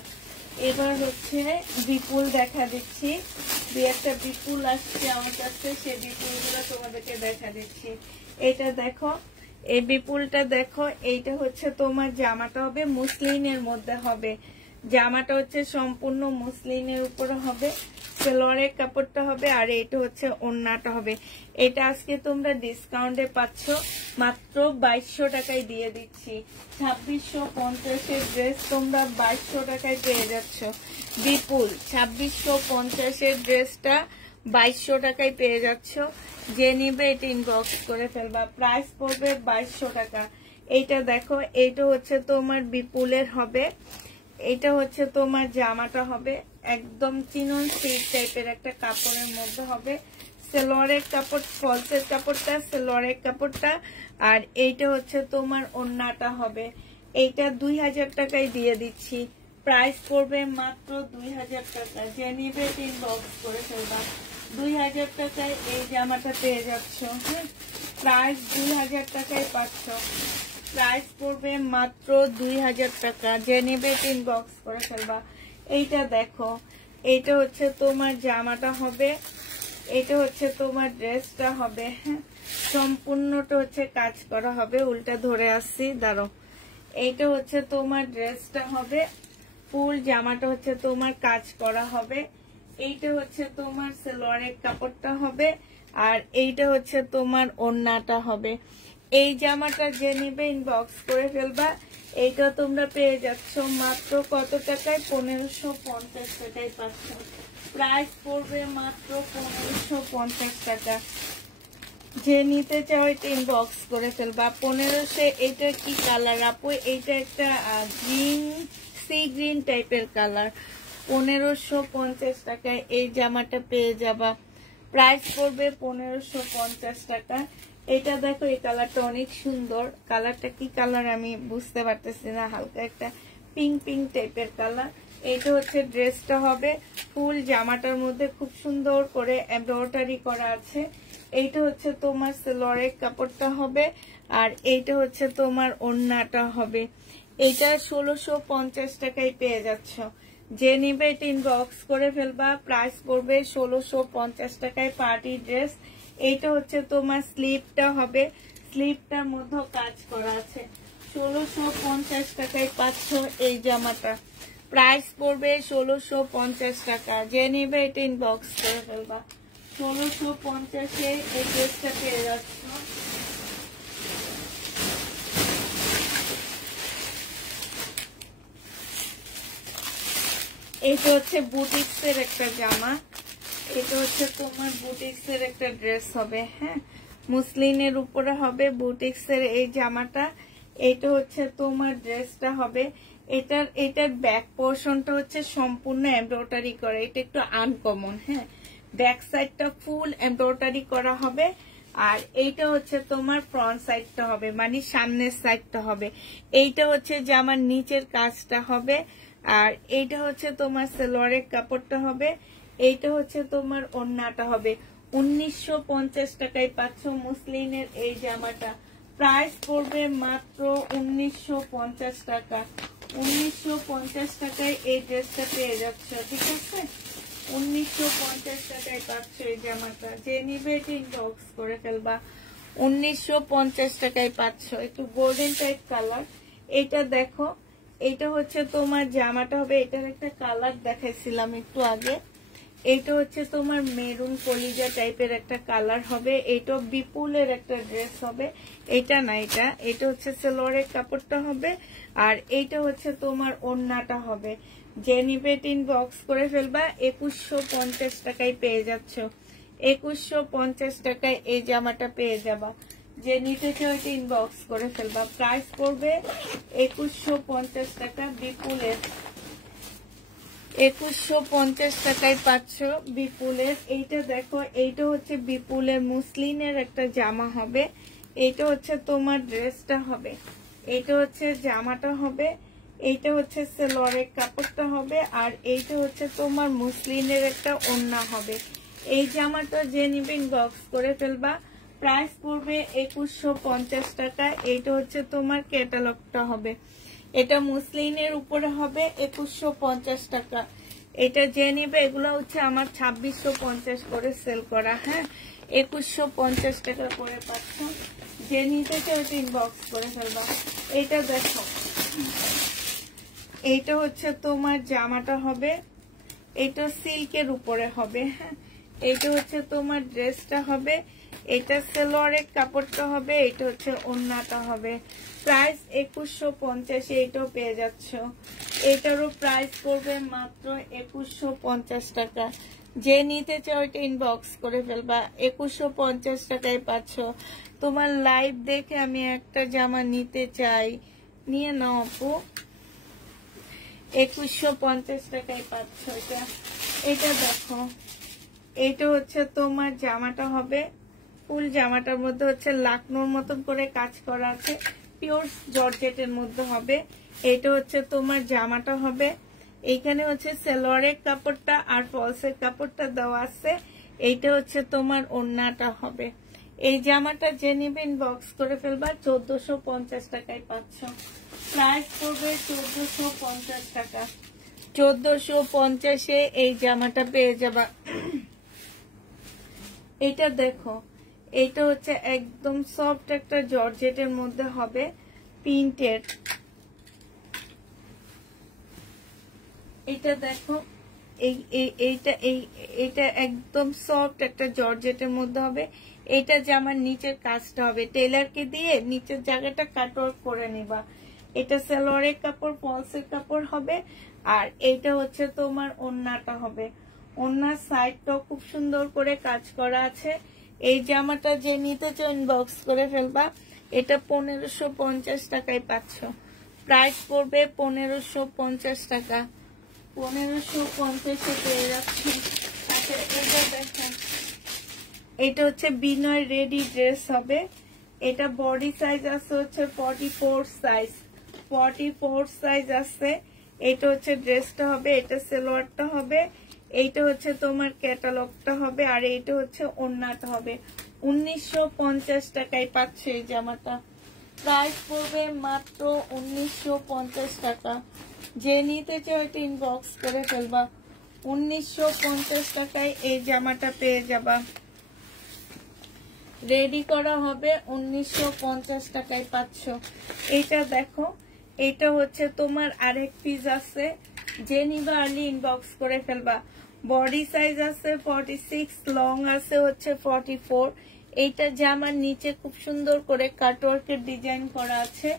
এবার হচ্ছে বিপুল দেখা দিচ্ছি। দুই একটা বিপুল আসছে আমার কাছে, সেই বিপুলগুলো তোমাদেরকে দেখা দিচ্ছি। এটা দেখো, এই বিপুলটা দেখো। এইটা হচ্ছে তোমার জামাটা হবে, মুসলিনের মধ্যে হবে। জামাটা হচ্ছে সম্পূর্ণ মসলিনের উপরে হবে, সালোয়ারের কাপড়টা হবে, আর এটা হচ্ছে ওড়নাটা হবে। এটা আজকে তোমরা ডিসকাউন্টে পাচ্ছ মাত্র 2200 টাকায় দিয়ে দিচ্ছি। 2650 ড্রেস তোমরা 2200 টাকায় পেয়ে যাচ্ছ। বিপুল 2650 ড্রেসটা 2200 টাকায় পেয়ে যাচ্ছ। যে নিবে এটা ইনবক্স করে ফেলবা, প্রাইস পড়বে 2200 টাকা। এইটা দেখো, এইটা হচ্ছে তোমার বিপুলের হবে, এটা হচ্ছে তোমার জামাটা হবে একদম চিনন সিল্ক টাইপের একটা কাপড়ের মধ্যে হবে। সালোয়ারের কাপড়, ফলসের কাপড়টা, সালোয়ারের কাপড়টা, আর এইটা হচ্ছে তোমার ওড়নাটা হবে। এইটা 2000 টাকায় দিয়ে দিচ্ছি, প্রাইস পড়বে মাত্র 2000 টাকা। যে নিবে ইনবক্স করে ফেলবা। 2000 টাকায় এই জামাটা পেয়ে যাচ্ছ। হ্যাঁ, প্রাইস 2000 টাকায় পাচ্ছ, প্রাইস পড়বে মাত্র 2000 টাকা। যে নেবে ইনবক্স করে ফেলবা। এইটা দেখো, এইটা হচ্ছে তোমার জামাটা হবে, এটা হচ্ছে তোমার ড্রেসটা হবে। হ্যাঁ, সম্পূর্ণটা হচ্ছে কাজ করা হবে, উল্টা ধরে আসছি দাঁড়ো। এইটা হচ্ছে তোমার ড্রেসটা হবে, ফুল জামাটা হচ্ছে তোমার কাজ করা হবে। এইটা হচ্ছে তোমার সালোয়ারের কাপড়টা হবে, আর এইটা হচ্ছে তোমার ওড়নাটা হবে। এই জামাটা যে নিবে ইনবক্স করে ফেলবা। এইটা তোমরা পেয়ে যাচ্ছ মাত্র কত টাকায়? 1550 টাকায় পাচ্ছ। প্রাইস পড়বে মাত্র 1550 টাকা। যে নিতে চাও এটা ইনবক্স করে ফেলবা। 1500। এটা কি কালার আপু? এইটা একটা গ্রিন, সি গ্রিন টাইপের কালার। 1550 টাকায় এই জামাটা পেয়ে যাবা। প্রাইস পড়বে 1550 টাকা। এটা দেখো, এই কালারটা অনেক সুন্দর। কালারটা কি কালার আমি বুঝতে পারতেছি না, হালকা একটা পিঙ্ক পিঙ্ক টাইপের কালার। এইটা হচ্ছে ড্রেসটা হবে, ফুল জামাটার মধ্যে খুব সুন্দর করে এমব্রয়ডারি করা আছে। এইটা হচ্ছে তোমার সালোয়ারের কাপড়টা হবে, আর এইটা হচ্ছে তোমার ওড়নাটা হবে। এইটা 1650 টাকায় পেয়ে যাচ্ছ। যে নিবে এটা ইনবক্স করে ফেলবা। প্রাইস পড়বে 1650 টাকায় পার্টি ড্রেস। এইটা হচ্ছে তোমার স্লিপটা হবে, স্লিপটার মধ্যে কাজ করা আছে। 1650 টাকায় পাচ্ছ এই জামাটা। প্রাইস পড়বে 1650 টাকা। যে নিবে এটা ইনবক্স করে ফেলবা। 1650-এ এই ড্রেসটা পেয়ে যাচ্ছ। এটা হচ্ছে বুটিক্সের একটা জামা, এটা হচ্ছে তোমার বুটিক্সের একটা ড্রেস হবে। হ্যাঁ, মুসলিনের উপরে হবে বুটিক্সের এই জামাটা। এটা হচ্ছে তোমার ড্রেসটা হবে। এটার ব্যাক পোর্শনটা হচ্ছে সম্পূর্ণ এমব্রয়ডারি করা, এটা একটু আনকমন। হ্যাঁ, ব্যাক সাইডটা ফুল এমব্রয়ডারি করা হবে, আর এইটা হচ্ছে তোমার ফ্রন্ট সাইডটা হবে, মানে সামনের সাইডটা হবে। এইটা হচ্ছে জামার নিচের কাজটা হবে, আর এইটা হচ্ছে তোমার সালোয়ারের কাপড়টা হবে। এইটা হচ্ছে তোমার ওড়নাটা হবে। 1950 টাকায় পাচ্ছ মুসলিনের এই জামাটা। প্রাইস পড়বে মাত্র 1950 টাকা। 1950 টাকায় এই ড্রেসটা পেয়ে যাচ্ছ, ঠিক আছে? 1950 টাকায় পাচ্ছ এই জামাটা। যে নিবে এটা ইনবক্স করে ফেলবা। 1950 টাকায় পাচ্ছ। একটু গোল্ডেন টাইপ কালার। এটা দেখো, এটা হচ্ছে তোমার জামাটা হবে। এটার একটা কালার দেখাইছিলাম একটু আগে। এটা হচ্ছে তোমার মেরুন কলিজা টাইপের একটা কালার হবে। এটা বিপুলের একটা ড্রেস হবে। এটা না, এটা হচ্ছে সালোয়ারের কাপড়টা হবে, আর এইটা হচ্ছে তোমার ওড়নাটা হবে। যে নিবে ইনবক্স করে ফেলবা। 2150 টাকায় পেয়ে যাচ্ছ। 2150 টাকায় এই জামাটা পেয়ে যাবা। যে নিতে চাও এটা ইনবক্স করে ফেলবা। প্রাইস পড়বে 2150 টাকা বিপুলের। 2150 টাকায় পাচ্ছ বিপুলের। এইটা দেখো, এইটা হচ্ছে বিপুলের মুসলিনের একটা জামা হবে। এইটা হচ্ছে তোমার ড্রেসটা হবে, এইটা হচ্ছে জামাটা হবে, এইটা হচ্ছে সালোয়ারের কাপড়টা হবে, আর এইটা হচ্ছে তোমার মুসলিনের একটা ওড়না হবে। এই জামাটা যে নিবে ইনবক্স করে ফেলবা। প্রাইস পড়বে 2150 টাকা। এইটা হচ্ছে তোমার ক্যাটালগটা হবে। এটা মুসলিনের উপরে হবে 2150 টাকা। এটা যে নিবে, এগুলো হচ্ছে আমার 2650 করে সেল করা। হ্যাঁ, 2150 টাকা করে পাচ্ছ। যে নিতে চাও ইনবক্স করে ফেলবা। এটা দেখো, এইটা হচ্ছে তোমার জামাটা হবে, এটা সিল্কের উপরে হবে। হ্যাঁ, এইটা হচ্ছে তোমার ড্রেসটা হবে, এটা সালোয়ারের কাপড়টা হবে, এটা হচ্ছে ওড়নাটা হবে। প্রাইস 2150, এইটাও পেয়ে যাচ্ছ। এটারও প্রাইস পড়বে মাত্র 2150 টাকা। যে নিতে চাও এটা ইনবক্স করে ফেলবা, 2150 টাকায় পাচ্ছ। তোমার লাইভ দেখে আমি একটা জামা নিতে চাই, নিয়ে নাও আপু, 2150 টাকায় পাচ্ছ এটা। এটা দেখো, এটা হচ্ছে তোমার জামাটা হবে, ফুল জামাটার মধ্যে হচ্ছে লাকনোর মতন করে কাজ করা আছে, পিওর জর্জেটের মধ্যে হবে। এটা হচ্ছে তোমার জামাটা হবে, এইখানে হচ্ছে সালোয়ারের কাপড়টা আর ফলসের কাপড়টা দেওয়া আছে। এইটা হচ্ছে তোমার ওড়নাটা হবে। এই জামাটা যে নিবে ইনবক্স করে ফেলবা, 1450 টাকায় পাচ্ছ। প্রাইস পড়বে 1450 টাকা। 1450-এ এই জামাটা পেয়ে যাবা। এটা দেখো, এটা হচ্ছে একদম সফট একটা জর্জেটের মধ্যে হবে, প্রিন্টেড। এটা দেখো, এইটা একদম সফট একটা জর্জেটের মধ্যে হবে। এটা জামার নিচের কাজটা হবে, টেলারকে দিয়ে নিচের জায়গাটা কাটওয়ার্ক করে নিবা। এটা সালোয়ারের কাপড়, ফলসের কাপড় হবে। আর এইটা হচ্ছে তোমার ওড়নাটা হবে, ওড়নার সাইডটাও খুব সুন্দর করে কাজ করা আছে। এই জামাটা যে নিতে চাও ইনবক্স করে ফেলবা, এটা 1550 টাকায় পাচ্ছ। প্রাইস পড়বে 1550 টাকা। 1550-এ পেয়ে যাচ্ছি। আচ্ছা, এটা দেখেন, এটা হচ্ছে বিনয় রেডি ড্রেস হবে। এটা বডি সাইজ আছে হচ্ছে 44 সাইজ, 44 সাইজ আছে। এটা হচ্ছে ড্রেসটা হবে, এটা সালোয়ারটা হবে, এইটা হচ্ছে তোমার ক্যাটালগটা হবে, আর এইটা হচ্ছে ওড়নাটা হবে। 1950 টাকায় পাচ্ছে এই জামাটা। প্রাইস পড়বে মাত্র 1950 টাকা। যে নিতে চাও এটা ইনবক্স করে ফেলবা, 1950 টাকায় এই জামাটা পেয়ে যাবা। রেডি করা হবে, 1950 টাকায় পাচ্ছ। এইটা দেখো, এটা হচ্ছে তোমার আরেক পিস আছে, যে নিবা আর্লি ইনবক্স করে ফেলবা। বডি সাইজ আছে 46, লং আছে হচ্ছে 44। এইটা জামার নিচে খুব সুন্দর করে কাটওয়ার্কের ডিজাইন করা আছে,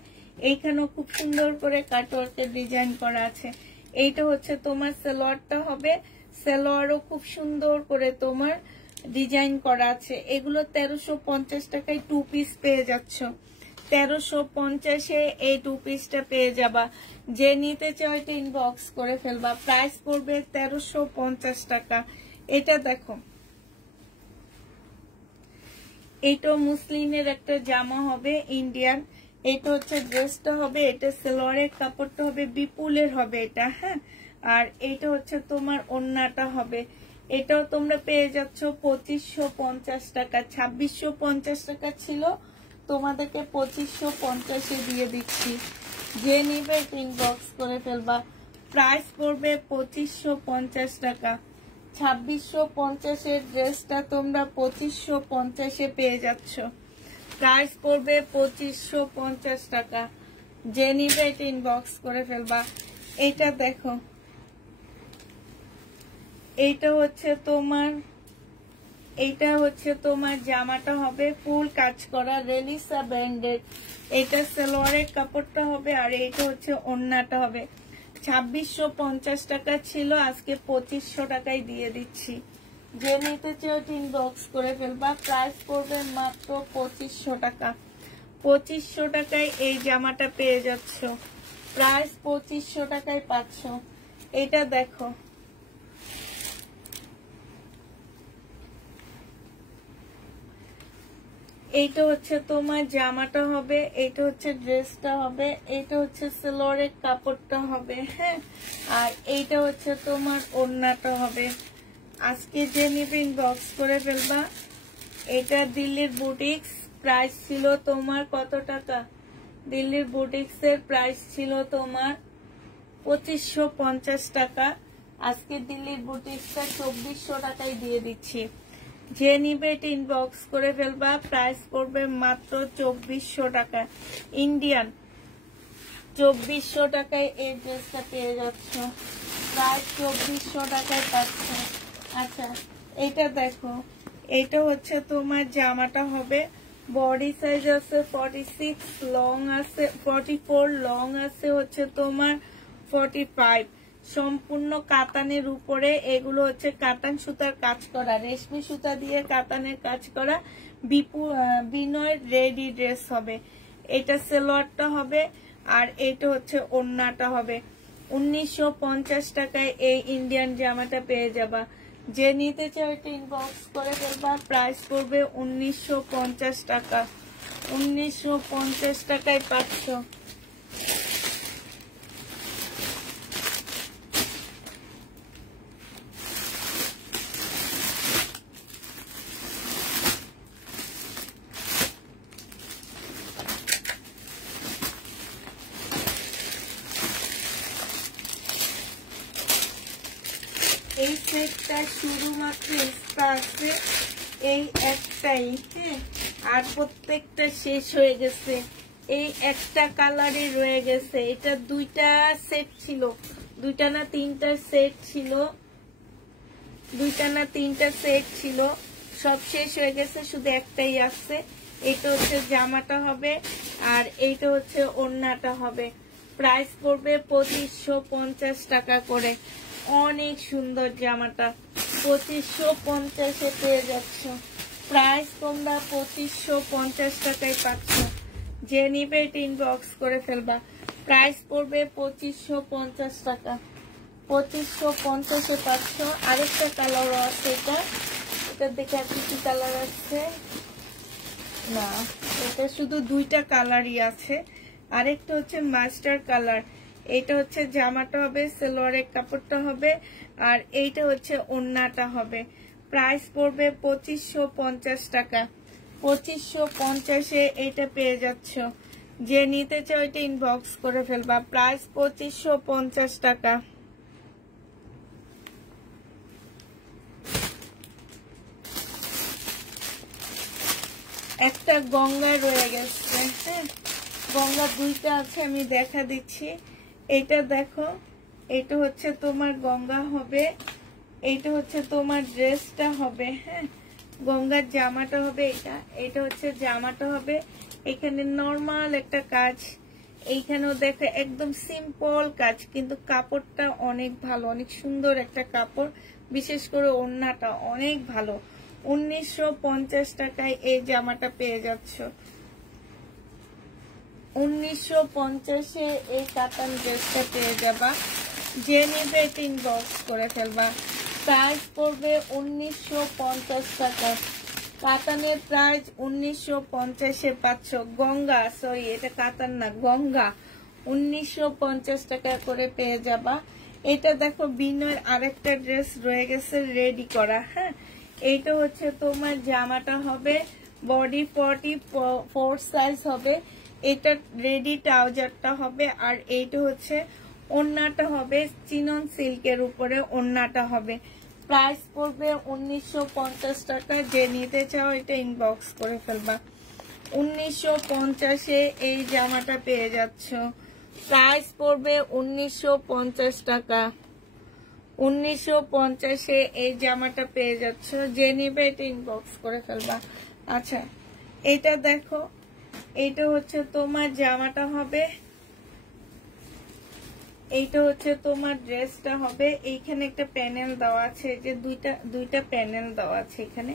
এইখানেও খুব সুন্দর করে কাটওয়ার্কের ডিজাইন করা আছে। এইটা হচ্ছে তোমার সালোয়ারটা হবে, সালোয়ারও খুব সুন্দর করে তোমার ডিজাইন করা আছে। এগুলো 1350 টাকায় 2 পিস পেয়ে যাচ্ছ। 1350-এ এই 2 পিসটা পেয়ে যাবা। যে নিতে চাও এটা ইনবক্স করে ফেলবা। প্রাইস পড়বে 1350 টাকা। এটা দেখো, এইটা মুসলিমের একটা জামা হবে, ইন্ডিয়ান। এটা হচ্ছে ড্রেসটা হবে, এটা সালোয়ারের কাপড়টা হবে, বিপুলের হবে এটা। হ্যাঁ, আর এইটা হচ্ছে তোমার ওড়নাটা হবে। এটাও তোমরা পেয়ে যাচ্ছ 2550 টাকা। 2650 টাকা ছিল, তোমাদেরকে 2550-এ দিয়ে দিচ্ছি। যে নিবে ইনবক্স করে ফেলবা। প্রাইস পড়বে 2550 টাকা। 2650-এর ড্রেসটা তোমরা 2550-এ পেয়ে যাচ্ছ। প্রাইস পড়বে 2550 টাকা। যে নিবে এটা ইনবক্স করে ফেলবা। এইটা দেখো, এইটা হচ্ছে তোমার জামাটা হবে ফুল কাজ করা, রেলিসা ব্র্যান্ডের। এটা সালোয়ারের কাপড়টা হবে, আর এইটা হচ্ছে ওড়নাটা হবে। 2650 টাকা ছিল, আজকে 2500 টাকায় দিয়ে দিচ্ছি। যে নিতে চাও ইনবক্স করে ফেলবা। প্রাইস পড়বে মাত্র 2500 টাকা। 2500 টাকায় এই জামাটা পেয়ে যাচ্ছ। প্রাইস 2500 টাকায় পাচ্ছ। এটা দেখো, এইটা হচ্ছে তোমার জামাটা হবে, এইটা হচ্ছে ড্রেসটা হবে, এইটা হচ্ছে সালোয়ারের কাপড়টা হবে। হ্যাঁ, আর এইটা হচ্ছে তোমার ওড়নাটা হবে। আজকে যে নিবে ইনবক্স করে ফেলবা। এটা দিল্লির বুটিক্স, প্রাইস ছিল তোমার কত টাকা? দিল্লির বুটিক্সের প্রাইস ছিল তোমার 2550 টাকা। আজকে দিল্লির বুটিক্সটা 2400 টাকায় দিয়ে দিচ্ছি। যে নিবে এটা ইনবক্স করে ফেলবা। প্রাইস পড়বে মাত্র 2400 টাকা। ইন্ডিয়ান 2400 টাকায় এই ড্রেসটা পেয়ে যাচ্ছ, প্রায় 2400 টাকায় পাচ্ছ। আচ্ছা এটা দেখো, এটা হচ্ছে তোমার জামাটা হবে বডি সাইজ আছে 46, লং আছে 44, লং আছে হচ্ছে তোমার 45, সম্পূর্ণ কাতানের উপরে। এগুলো হচ্ছে কাতান সুতার কাজ করা, রেশমি সুতা দিয়ে কাতানের কাজ করা বিনয় রেডি ড্রেস হবে। এটা সালোয়ারটা হবে আর এটা হচ্ছে ওড়নাটা হবে। 1950 টাকায় এই ইন্ডিয়ান জামাটা পেয়ে যাবা। যে নিতে চাও এটা ইনবক্স করে ফেলবা। প্রাইস পড়বে 1950 টাকা। 1950 টাকায় পাচ্ছ। এই সেটটা শুধুমাত্র আছে এই একটাই, হ্যাঁ, আর প্রত্যেকটা শেষ হয়ে গেছে। এই একটা কালারে রয়ে গেছে। এটা দুইটা সেট ছিল, দুইটা না তিনটা সেট ছিল, দুইটা না তিনটা সেট ছিল, সব শেষ হয়ে গেছে, শুধু একটাই আছে। এটা হচ্ছে জামাটা হবে আর এইটা হচ্ছে ওড়নাটা হবে। প্রাইস পড়বে 2550 টাকা করে। অনেক সুন্দর জামাটা 2550-এ পেয়ে যাচ্ছ। প্রাইস তোমরা 2550 টাকায় পাচ্ছ। যে নিবে এটা ইনবক্স করে ফেলবা। প্রাইস পড়বে 2550 টাকা। 2550-এ পাচ্ছ। আরেকটা কালারও আছে, এটা দেখে আর কি কালার আছে না, এটা শুধু দুইটা কালারই আছে। আরেকটা হচ্ছে মাস্টার কালার। এইটা হচ্ছে জামাটা হবে, সালোয়ারের কাপড়টা হবে আর এইটা হচ্ছে ওড়নাটা হবে। প্রাইস পড়বে 2550 টাকা। 2550-এ এইটা পেয়ে যাচ্ছ। যে নিতে চাও এটা ইনবক্স করে ফেলবা। প্রাইস 2550 টাকা। একটা গঙ্গা রয়ে গেছে, হ্যাঁ, গঙ্গা দুইটা আছে, আমি দেখা দিচ্ছি। এটা দেখো, এটা হচ্ছে তোমার গঙ্গা হবে, এইটা হচ্ছে তোমার ড্রেসটা হবে, হ্যাঁ, গঙ্গার জামাটা হবে। এটা হচ্ছে জামাটা হবে। এখানে নর্মাল একটা কাজ, এইখানেও দেখো একদম সিম্পল কাজ, কিন্তু কাপড়টা অনেক ভালো, অনেক সুন্দর একটা কাপড়। বিশেষ করে ওড়নাটা অনেক ভালো। 1950 টাকায় এই জামাটা পেয়ে যাচ্ছ। 1950-এ এই কাতান ড্রেসটা পেয়ে যাবা। যে নিবে এটা ইনবক্স করে ফেলবা। প্রাইস পড়বে 1950 টাকা। কাতানের প্রাইস 1950-এ পাচ্ছ। গঙ্গা, সরি এটা কাতান না, গঙ্গা 1950 টাকা করে পেয়ে যাবা। এটা দেখো বিনয়ের আরেকটা ড্রেস রয়ে গেছে রেডি করা, হ্যাঁ। এইটা হচ্ছে তোমার জামাটা হবে বডি 44 সাইজ হবে। এটা রেডি ট্রাউজারটা হবে আর এইটা হচ্ছে ওড়নাটা হবে চিনন সিল্কের উপরে ওড়নাটা হবে। প্রাইস পড়বে 1950 টাকা। যে নিতে চাও এটা ইনবক্স করে ফেলবা। 1950-এ এই জামাটা পেয়ে যাচ্ছ। প্রাইস পড়বে 1950 টাকা। 1950-এ এই জামাটা পেয়ে যাচ্ছ। যে নিবে এটা ইনবক্স করে ফেলবা। আচ্ছা এটা দেখো, এইটা হচ্ছে তোমার জামাটা হবে, এইটা হচ্ছে তোমার ড্রেসটা হবে। এইখানে একটা প্যানেল দেওয়া আছে, যে দুইটা প্যানেল দেওয়া আছে এখানে।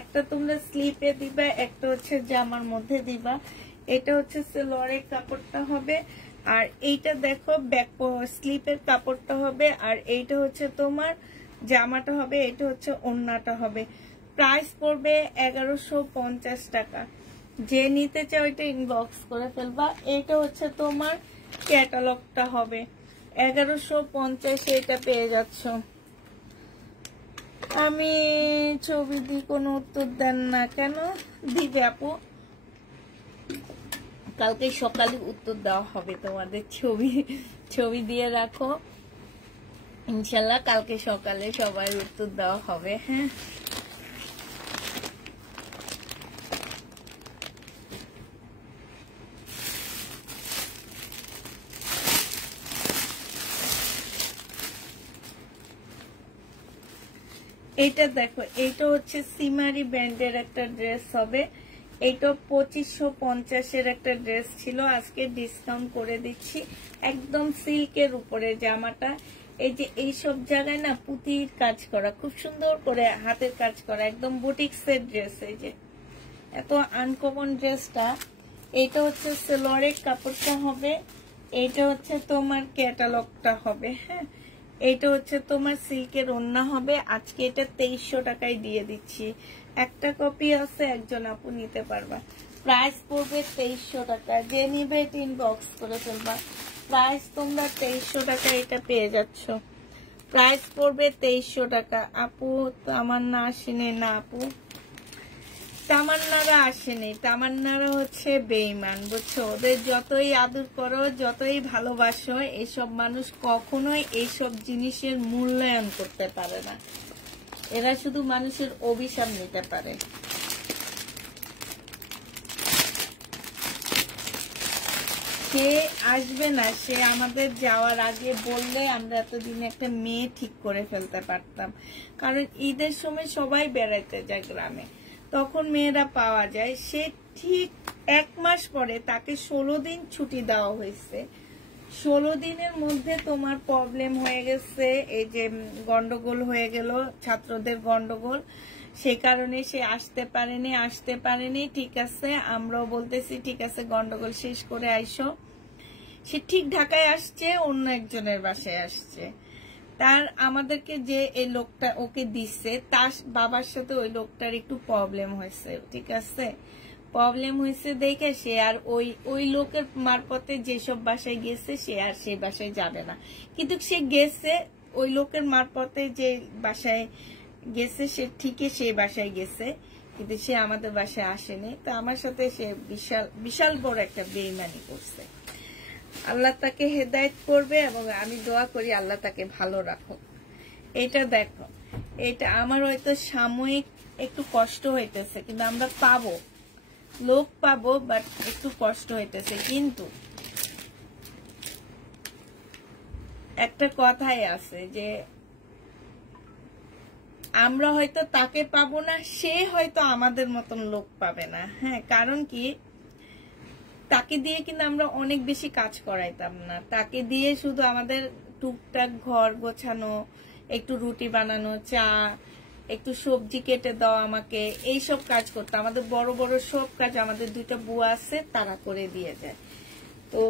একটা তোমরা স্লিপে দিবা, একটা হচ্ছে জামার মধ্যে দিবা। এটা হচ্ছে সালোয়ারের কাপড়টা হবে আর এইটা দেখো ব্যাক স্লিপের কাপড়টা হবে আর এইটা হচ্ছে তোমার জামাটা হবে, এটা হচ্ছে ওড়নাটা হবে। প্রাইস পড়বে 1150 টাকা। যে নিতে চাও এটা ইনবক্স করে ফেলবা। এটা হচ্ছে তোমার ক্যাটালগটা হবে। 1150-এ এটা পেয়ে যাচ্ছ। আমি ছবি দিই, কোনো উত্তর দেন না কেন? দিবে আপু, কালকে সকালে উত্তর দেওয়া হবে তোমাদের। ছবি দিয়ে রাখো, ইনশাল্লাহ কালকে সকালে সবাই উত্তর দেওয়া হবে, হ্যাঁ। এইটা দেখো, এইটা হচ্ছে সিমারি ব্র্যান্ডের একটা ড্রেস হবে। এইটা 2550 একটা ড্রেস ছিল, আজকে ডিসকাউন্ট করে দিচ্ছি। একদম সিল্কের উপরে জামাটা। এই যে এইসব জায়গায় না পুঁতির কাজ করা, খুব সুন্দর করে হাতের কাজ করা, একদম বুটিক্সের ড্রেস। এই যে এত আনকমন ড্রেসটা। এইটা হচ্ছে সেলোয়ারের কাপড়টা হবে, এইটা হচ্ছে তোমার ক্যাটালগটা হবে। হ্যাঁ, এইটা হচ্ছে তোমার সিল্কের ওড়না হবে। আজকে এটা 2300 টাকায় দিয়ে দিচ্ছি। একটা কপি আছে, একজন আপু নিতে পারবা। প্রাইস পড়বে 2300 টাকা। যে নিবে এটা ইনবক্স করে ফেলবা। প্রাইস তোমরা 2300 টাকা এটা পেয়ে যাচ্ছ। প্রাইস পড়বে 2300 টাকা। আপু তামান্না আসেনি না, আপু তামান্নারা আসেনি। তামান্নারা হচ্ছে বেঈমান, বুঝছো? ওদের যতই আদর করো, যতই ভালোবাসো, এইসব মানুষ কখনোই এইসব জিনিসের মূল্যায়ন করতে পারে না। এরা শুধু মানুষের অভিশাপ নিতে পারে। সে আসবে না, সে আমাদের যাওয়ার আগে বললে আমরা এতদিনে একটা মেয়ে ঠিক করে ফেলতে পারতাম। কারণ ঈদের সময় সবাই বেড়াইতে যায় গ্রামে, তখন মেয়েরা পাওয়া যায়। সে ঠিক 1 মাস পরে তাকে 16 দিন ছুটি দেওয়া হয়েছে। 16 দিনের মধ্যে তোমার প্রবলেম হয়ে গেছে, এই যে গন্ডগোল হয়ে গেল, ছাত্রদের গন্ডগোল, সে কারণে সে আসতে পারেনি। ঠিক আছে, আমরাও বলতেছি ঠিক আছে গন্ডগোল শেষ করে আইসো। সে ঠিক ঢাকায় আসছে, অন্য একজনের বাসায় আসছে। তার আমাদেরকে যে এই লোকটা ওকে দিচ্ছে, তার বাবার সাথে ওই লোকটার একটু প্রবলেম হয়েছে। ঠিক আছে, প্রবলেম হয়েছে দেখে সে আর ওই লোকের মারফতে যেসব বাসায় গেছে সে আর সেই বাসায় যাবে না। কিন্তু সে গেছে, ওই লোকের মারফতে যে বাসায় গেছে সে ঠিকই সেই বাসায় গেছে, কিন্তু সে আমাদের বাসায় আসেনি। তো আমার সাথে সে বিশাল বড় একটা বেঈমানি করছে। আল্লাহ তাকে হেদায়েত করবে এবং আমি দোয়া করি আল্লাহ তাকে ভালো রাখো। এটা দেখো, এটা আমার হয়তো সাময়িক একটু কষ্ট হইতেছে, কিন্তু আমরা পাবো, লোক পাবো, বাট একটু কষ্ট হইতেছে। কিন্তু একটা কথাই আছে যে আমরা হয়তো তাকে পাবো না, সে হয়তো আমাদের মতন লোক পাবে না। হ্যাঁ, কারণ কি, তাকে দিয়ে কিন্তু আমরা অনেক বেশি কাজ করাইতাম না। তাকে দিয়ে শুধু আমাদের টুকটাক ঘর গোছানো, একটু রুটি বানানো, চা, একটু সবজি কেটে দাও আমাকে, এইসব কাজ করতো। আমাদের বড় বড় সব কাজ আমাদের 2টা বুয়া আছে, তারা করে দিয়ে যায়। তো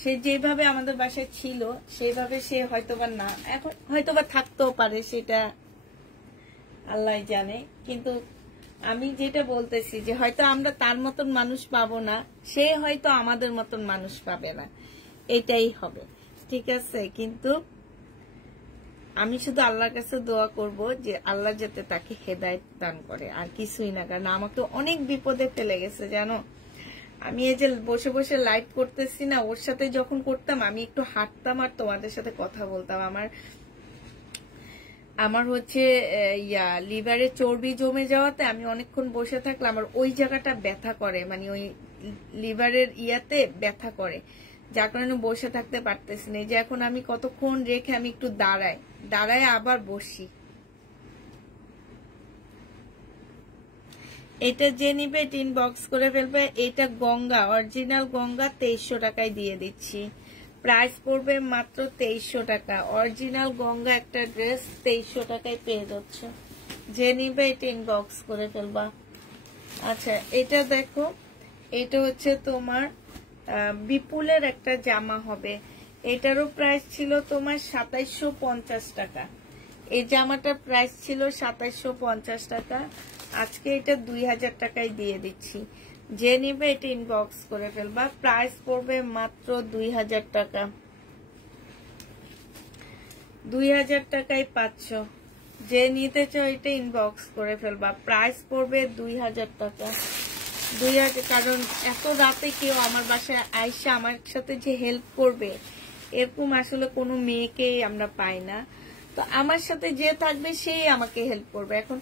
সে যেভাবে আমাদের বাসায় ছিল সেইভাবে সে হয়তোবা না, এখন হয়তোবা থাকতেও পারে, সেটা আল্লাহ জানে। কিন্তু আমি যেটা বলতেছি যে হয়তো আমরা তার মতন মানুষ পাবো না, সে হয়তো আমাদের মতন মানুষ পাবে না, এটাই হবে। ঠিক আছে, কিন্তু আমি শুধু আল্লাহর কাছে দোয়া করব যে আল্লাহ যাতে তাকে হেদায়েত দান করে, আর কিছুই না। কারণ আমাকে অনেক বিপদে ফেলে গেছে জানো। আমি এই যে বসে বসে লাইভ করতেছি না, ওর সাথে যখন করতাম আমি একটু হাঁটতাম আর তোমাদের সাথে কথা বলতাম। আমার হচ্ছে লিভারে চর্বি জমে যাওয়াতে আমি অনেকক্ষণ বসে থাকলে আমার ওই জায়গাটা ব্যথা করে, মানে ওই লিভারের ইয়াতে ব্যথা করে, যার কারণে বসে থাকতে পারতেছি না। যে এখন আমি কতক্ষণ রেখে আমি একটু দাঁড়ায় আবার বসি। এটা যে নিবে ইনবক্স করে ফেলবে। এটা গঙ্গা, অরিজিনাল গঙ্গা, 2300 টাকায় দিয়ে দিচ্ছি। প্রাইস পড়বে মাত্র 2300 টাকা। অরিজিনাল গঙ্গা একটা ড্রেস 2300 টাকায় পেয়ে যাচ্ছ। যে নিবে এটা ইনবক্স করে ফেলবা। আচ্ছা, এটা দেখো, এটা হচ্ছে তোমার বিপুলের একটা জামা হবে। এটারও প্রাইস ছিল তোমার 2750 টাকা। এই জামাটার প্রাইস ছিল 2750 টাকা। আজকে এটা 2000 টাকায় দিয়ে দিচ্ছি। যে নিবে এটা ইনবক্স করে ফেলবা। প্রাইস পড়বে মাত্র 2000 টাকা। 2000 টাকায় পাচ্ছ। যে নিতে চাও এটা ইনবক্স করে ফেলবা। প্রাইস পড়বে 2000 টাকা। 2000, কারণ এত রাতে কেউ আমার বাসায় আইসা আমার সাথে যে হেল্প করবে এরকম আসলে কোনো মেয়েকেই আমরা পাই না। তো আমার সাথে যে থাকবে সেই আমাকে হেল্প করবে। এখন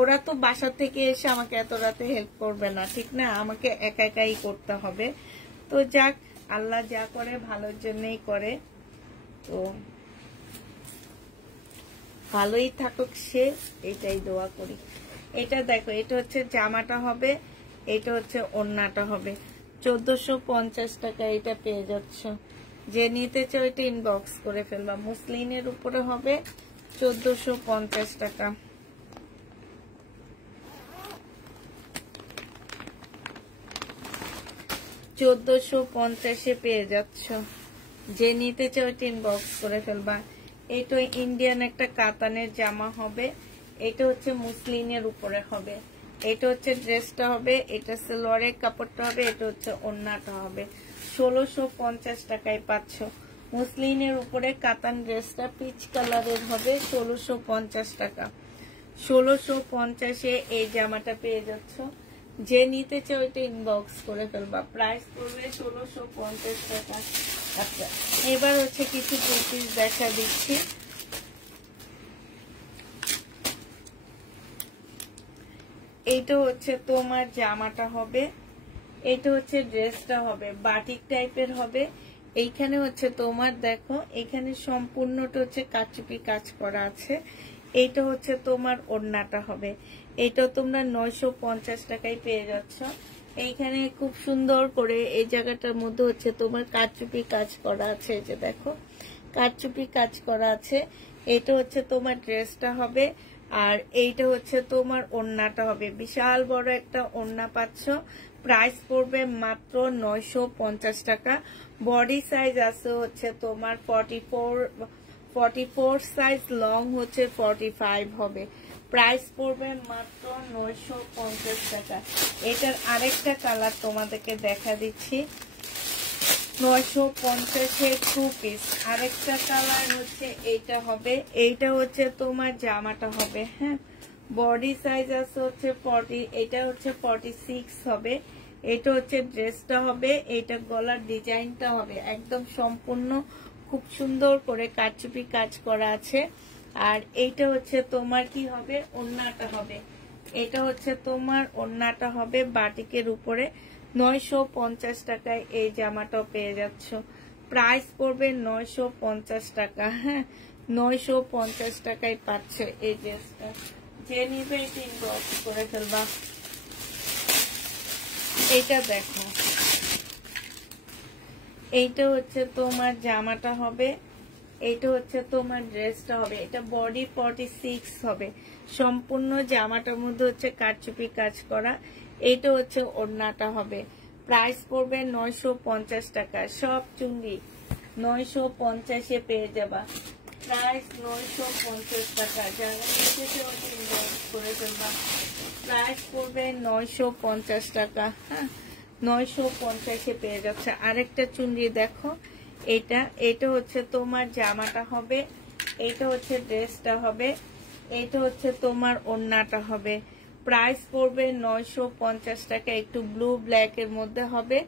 ওরা তো বাসা থেকে এসে আমাকে এত রাতে হেল্প করবে না, ঠিক না? আমাকে একা একাই করতে হবে। তো যাক, আল্লাহ যা করে ভালোর জন্যই করে। তো ভালোই থাকুক সে, এটাই দোয়া করি। এটা দেখো, এটা হচ্ছে জামাটা হবে, এটা হচ্ছে ওড়নাটা হবে। 1450 টাকা এটা পেয়ে যাচ্ছ। যে নিতে চাও এটা ইনবক্স করে ফেলবা। মুসলিনের উপরে হবে 1450 টাকা। $1450 পেয়ে যাচ্ছ। যে নিতে চাও এটা ইনবক্স করে ফেলবা। এটা ইন্ডিয়ান একটা কাতানের জামা হবে, এটা হচ্ছে মুসলিনের উপরে হবে। এটা হচ্ছে ড্রেসটা হবে, এটা সালোয়ারের কাপড়টা হবে, এটা হচ্ছে ওড়নাটা হবে। 1650 টাকায় পাচ্ছ। মুসলিনের উপরে কাতান ড্রেসটা পিচ কালারের হবে, 1650 টাকা। 1650-এ এই জামাটা পেয়ে যাচ্ছ। যে নিতে চাও এটা ইনবক্স করে ফেলবা। প্রাইস পড়বে 1650 টাকা। আচ্ছা, এবার হচ্ছে কিছু টু পিস দেখা দিচ্ছি। এইটা হচ্ছে তোমার জামাটা হবে, এটা হচ্ছে ড্রেসটা হবে, বাটিক টাইপের হবে। এইখানে হচ্ছে তোমার দেখো, এখানে সম্পূর্ণটা হচ্ছে কাচুপি কাজ করা আছে। এইটা হচ্ছে তোমার ওড়নাটা হবে। এটা তোমরা 950 টাকায় পেয়ে যাচ্ছ। এইখানে খুব সুন্দর করে এই জায়গাটার মধ্যে হচ্ছে তোমার কাচুপি কাজ করা আছে। এই যে দেখো, কাচুপি কাজ করা আছে। এটা হচ্ছে তোমার ড্রেসটা হবে, আর এইটা হচ্ছে তোমার ওড়নাটা হবে। বিশাল বড় একটা ওড়না পাচ্ছ। প্রাইস পড়বে মাত্র 950 টাকা। বডি সাইজ আছে হচ্ছে তোমার 44 সাইজ, লং হচ্ছে 45 হবে। প্রাইস পড়বে মাত্র 950 টাকা। এটার আরেকটা কালার তোমাদেরকে দেখা দিচ্ছি। 950-এর টু পিস। আরেকটা কালার হচ্ছে এইটা হবে, এইটা হচ্ছে তোমার জামাটা হবে। হ্যাঁ, বডি সাইজ আছে হচ্ছে 40, এটা হচ্ছে 46 হবে। এটা হচ্ছে ড্রেসটা হবে, এটা গলার ডিজাইনটা হবে একদম সম্পূর্ণ খুব সুন্দর করে কারচুপি কাজ করা আছে। আর এইটা হচ্ছে তোমার কি হবে, ওড়নাটা হবে। এটা হচ্ছে তোমার ওড়নাটা হবে বাটিকের উপরে। 950 টাকায় এই জামাটাও পেয়ে যাচ্ছ। প্রাইস পড়বে 950 টাকা। হ্যাঁ, 950 টাকায় পাচ্ছে এই ড্রেসটা। যে নিবে এটা ইনবক্স করে ফেলবা। এইটা দেখো, এইটা হচ্ছে তোমার জামাটা হবে, এইটা হচ্ছে তোমার ড্রেসটা হবে। এটা বডি 46 হবে। সম্পূর্ণ জামাটার মধ্যে হচ্ছে কারচুপি কাজ করা। এইটা হচ্ছে ওড়নাটা হবে। প্রাইস পড়বে 950 টাকা। সব চুন্ডি 950-এ পেয়ে যাবা। প্রাইস 950 টাকা। যারা নিতে করে ফেলবা। প্রাইস পড়বে 950 টাকা। হ্যাঁ, 950-এ পেয়ে যাচ্ছে। আরেকটা চুন্ডি দেখো, এটা হচ্ছে তোমার জামাটা হবে, এটা হচ্ছে ড্রেসটা হবে, এটা হচ্ছে তোমার ওড়নাটা হবে। প্রাইস পড়বে 950 টাকা। একটু ব্লু ব্ল্যাক এর মধ্যে হবে।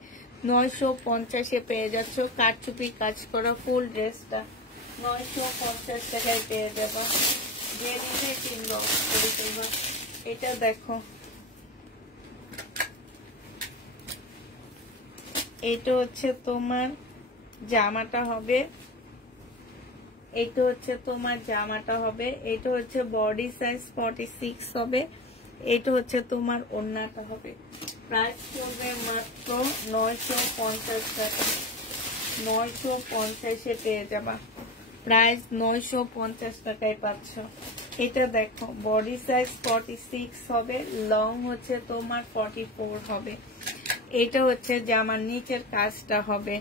950-এ পেয়ে যাচ্ছ। কারচুপি কাজ করা ফুল ড্রেসটা 950 টাকায় পেয়ে যাবা। যে নিবে ইনবক্স করে ফেলবা। এটা দেখো, এটা হচ্ছে তোমার জামাটা হবে, এটা হচ্ছে তোমার জামাটা হবে, এটা হচ্ছে বডি সাইজ 46 হবে, এটা হচ্ছে তোমার ওড়নাটা হবে। প্রাইস পড়বে মাত্র 950 টাকা। 950-এ পেয়ে যাবা। প্রাইস 950 টাকায় পাচ্ছ। এটা দেখো, বডি সাইজ 46 হবে, লং হচ্ছে তোমার 44 হবে। এটা হচ্ছে জামার নিচের কাজটা হবে।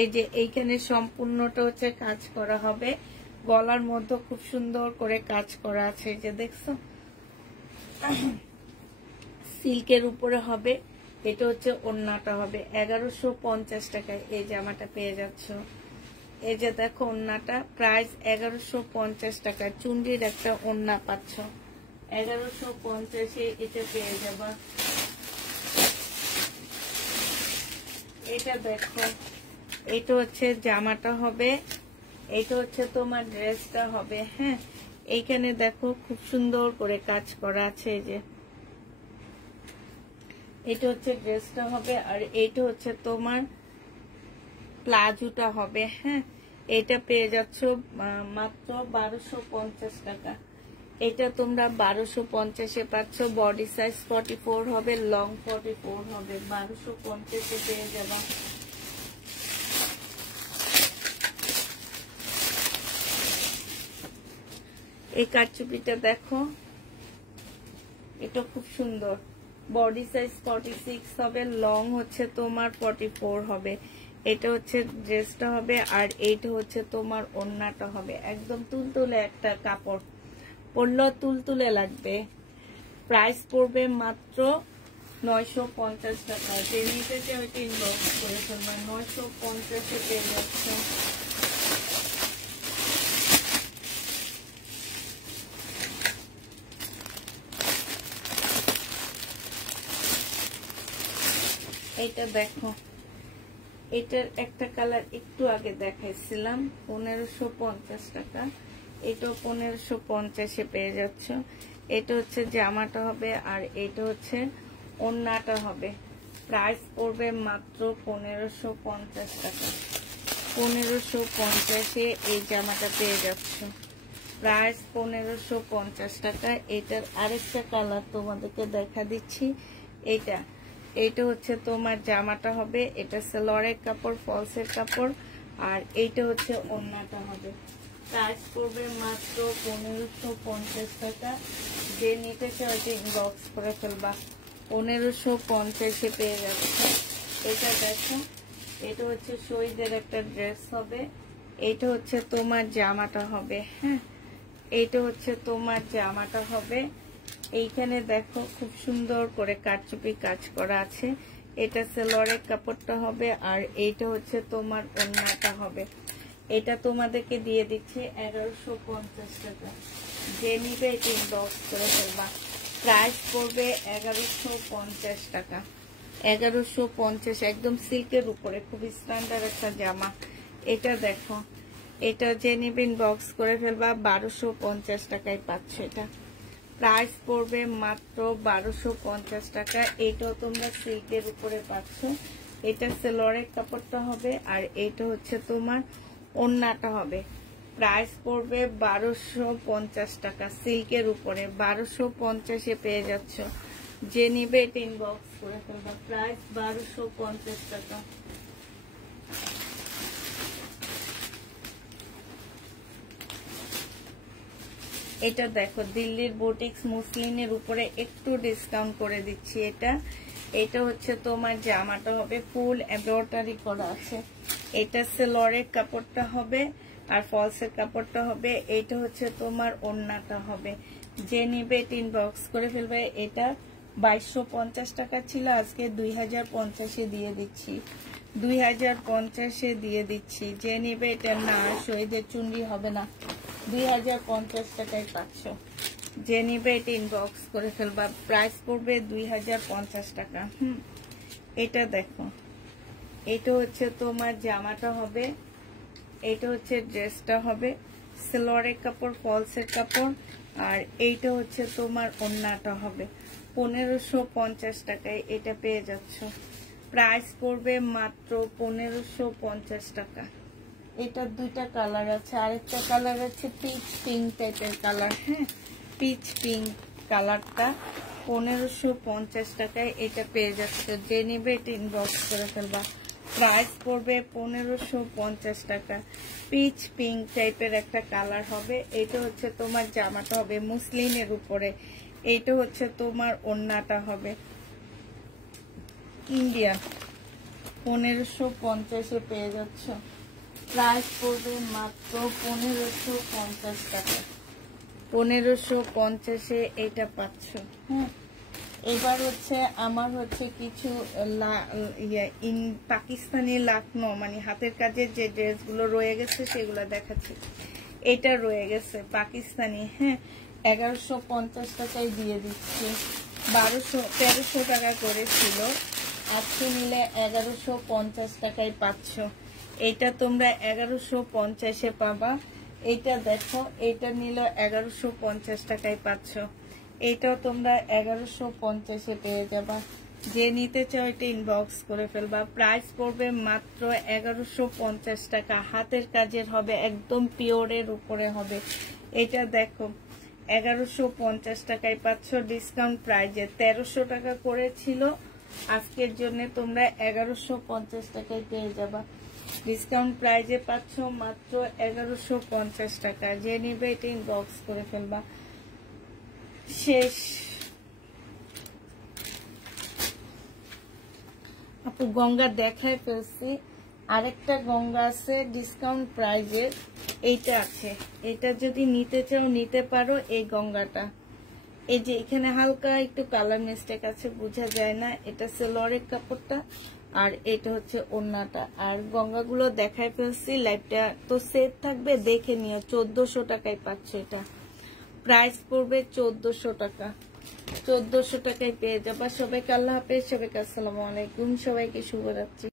এই যে এইখানে সম্পূর্ণটা হচ্ছে কাজ করা হবে। গলার মধ্যে খুব সুন্দর করে কাজ করা আছে। এই যে দেখছো, সিল্কের উপরে হবে। এটা হচ্ছে ওড়নাটা হবে। 1150 টাকায় এই জামাটা পেয়ে যাচ্ছ। এই যে দেখো ওড়নাটা, প্রাইস 1150 টাকা। চুন্ডির একটা ওড়না পাচ্ছ 1150-এ এটা পেয়ে যাবা। এটা দেখো, এটা হচ্ছে জামাটা হবে, এটা হচ্ছে তোমার ড্রেসটা হবে। হ্যাঁ, এইখানে দেখো খুব সুন্দর করে কাজ করা আছে। এই যে এটা হচ্ছে ড্রেসটা হবে, আর এইটা হচ্ছে তোমার প্লাজোটা হবে। হ্যাঁ, এটা পেয়ে যাচ্ছ মাত্র 1250 টাকা। এটা তোমরা 1250-এ পাচ্ছ। বডি সাইজ 44 হবে, লং 44 হবে, 1250-এ পেয়ে যাবে। এই কারচুপিটা দেখো, এটা খুব সুন্দর। বডি সাইজ 46 হবে, লং হচ্ছে তোমার 44 হবে। এটা হচ্ছে ড্রেসটা হবে, আর এইটা হচ্ছে তোমার ওড়নাটা হবে। একদম তুলতুলে একটা কাপড়, পরলে তুলতুলে লাগবে। প্রাইস পড়বে মাত্র 950 টাকা। যে নিতে চাই ওইটা ইনবক্স করে ফেলবা। 950-এ পেয়ে যাচ্ছে। এইটা দেখো, এটার একটা কালার একটু আগে দেখাইছিলাম, 1550 টাকা। এটাও 1550-এ পেয়ে যাচ্ছ। এটা হচ্ছে জামাটা হবে, আর এটা হচ্ছে ওড়নাটা হবে। প্রাইস পড়বে মাত্র 1550 টাকা। 1550-এ এই জামাটা পেয়ে যাচ্ছ। প্রাইস 1550 টাকা। এটার আরেকটা কালার তোমাদেরকে দেখা দিচ্ছি। এইটা হচ্ছে তোমার জামাটা হবে, এটা সেলরের কাপড়, ফলসের কাপড়, আর এইটা হচ্ছে ওড়নাটা হবে। প্রাইস পড়বে মাত্র 1550 টাকা। যে নিতে চাই ইনবক্স করে ফেলবা। 1550-এ পেয়ে যাচ্ছে। এটা দেখো, এটা হচ্ছে শহীদের একটা ড্রেস হবে। এইটা হচ্ছে তোমার জামাটা হবে। হ্যাঁ, এইটা হচ্ছে তোমার জামাটা হবে। এইখানে দেখো খুব সুন্দর করে কারচুপি কাজ করা আছে। এটা সেলরের কাপড়টা হবে, আর এইটা হচ্ছে তোমার ওড়নাটা হবে। এটা তোমাদেরকে দিয়ে দিচ্ছি 1150 টাকা। যে নিবে এটা ইনবক্স করে ফেলবা। প্রাইস পড়বে 1150 টাকা। 1150, একদম সিল্কের উপরে, খুব স্ট্যান্ডার্ড একটা জামা। এটা দেখো, এটা যে নিবে ইনবক্স করে ফেলবা। 1250 টাকায় পাচ্ছ। এটা প্রাইস পড়বে মাত্র 1250 টাকা। এটাও তোমরা সিল্কের উপরে পাচ্ছ। এটা সেলরের কাপড়টা হবে, আর এটা হচ্ছে তোমার ওড়নাটা হবে। প্রাইস পড়বে 1250 টাকা। সিল্কের উপরে 1250-এ পেয়ে যাচ্ছ। যে নিবে এটা ইনবক্স করে ফেলবা। প্রাইস 1250 টাকা। এটা দেখো, দিল্লির বুটিক্স মুসলিনের উপরে একটু ডিসকাউন্ট করে দিচ্ছি। এটা হচ্ছে তোমার জামাটা হবে, ফুল এমব্রয়ডারি করা আছে। এটা সেলরের কাপড়টা হবে, আর ফলসের কাপড়টা হবে। এইটা হচ্ছে তোমার ওড়নাটা হবে। যে নিবে এটা ইনবক্স করে ফেলবে। এটা 2250 টাকা ছিল, আজকে 2050-এ দিয়ে দিচ্ছি। 2050-এ দিয়ে দিচ্ছি। যে নিবে এটা, না শহীদের চুনরি হবে না, 2050 টাকায় পাচ্ছ। যে নিবে এটা ইনবক্স করে ফেলবা। প্রাইস পড়বে 2050 টাকা। এটা দেখো, এটা হচ্ছে তোমার জামাটা হবে, এটা হচ্ছে ড্রেসটা হবে। সেলরের কাপড়, ফলসের কাপড়, আর এইটা হচ্ছে তোমার ওড়নাটা হবে। 1550 টাকায় এটা পেয়ে যাচ্ছ। প্রাইস পড়বে মাত্র 1550 টাকা। এটা দুইটা কালার আছে, আরেকটা কালার আছে পিচ পিঙ্ক টাইপের কালার। হ্যাঁ, পিচ পিঙ্ক কালারটা 1550 টাকায় এটা পেয়ে যাচ্ছে। যে নিবে এটা ইনবক্স করে ফেলবা। প্রাইস পড়বে 1550 টাকা। পিচ পিঙ্ক টাইপের একটা কালার হবে। এটা হচ্ছে তোমার জামাটা হবে মুসলিনের উপরে। এইটা হচ্ছে তোমার ওড়নাটা হবে ইন্ডিয়ান। 1550-এ পেয়ে যাচ্ছ। প্রাইস পড়বে মাত্র 1550 টাকা। 1550-এ এটা পাচ্ছ। হ্যাঁ, এবার হচ্ছে আমার হচ্ছে কিছু পাকিস্তানি লাকনো, মানে হাতের কাজের যে ড্রেসগুলো রয়ে গেছে সেগুলো দেখাচ্ছি। এটা রয়ে গেছে পাকিস্তানি। হ্যাঁ, 1150 টাকায় দিয়ে দিচ্ছি। 1300 টাকা করেছিল, আজকে নিলে 1150 টাকায় পাচ্ছ। এটা তোমরা 1150-এ পাবা। এটা দেখো, এটা নিল 1150 টাকায় পাচ্ছ। এটাও তোমরা 1150-এ পেয়ে যাবা। যে নিতে চাও এটা ইনবক্স করে ফেলবা। প্রাইস পড়বে মাত্র 1150 টাকা। হাতের কাজের হবে, একদম পিওরের উপরে হবে। এটা দেখো 1150 টাকায় পাচ্ছ ডিসকাউন্ট প্রাইজে। 1300 টাকা করেছিল, আজকের জন্য তোমরা 1150 টাকায় পেয়ে যাবা। ডিসকাউন্ট প্রাইজে পাচ্ছ মাত্র 1150 টাকা। যে নিবে এটা ইনবক্স করে ফেলবা। শেষ আপু, গঙ্গা দেখায় ফেলছি, আরেকটা গঙ্গা আছে ডিসকাউন্ট প্রাইজের, এইটা আছে। এটা যদি নিতে চাও নিতে পারো। এই গঙ্গাটা, এই যে এখানে হালকা একটু কালার মিস্টেক আছে, বোঝা যায় না। এটা সেলোয়ারের কাপড়টা, আর এটা হচ্ছে ওড়নাটা। আর গঙ্গাগুলো দেখায় ফেলছি, লাইভটা তো সেট থাকবে, দেখে নিও। 1400 টাকায় পাচ্ছ এটা। প্রাইস পড়বে 1400 টাকা। 1400 টাকায় পেয়ে যাবা। সবাইকে আল্লাহ হাফেজ, সবাইকে আসসালামু আলাইকুম, সবাইকে শুভরাত্রি।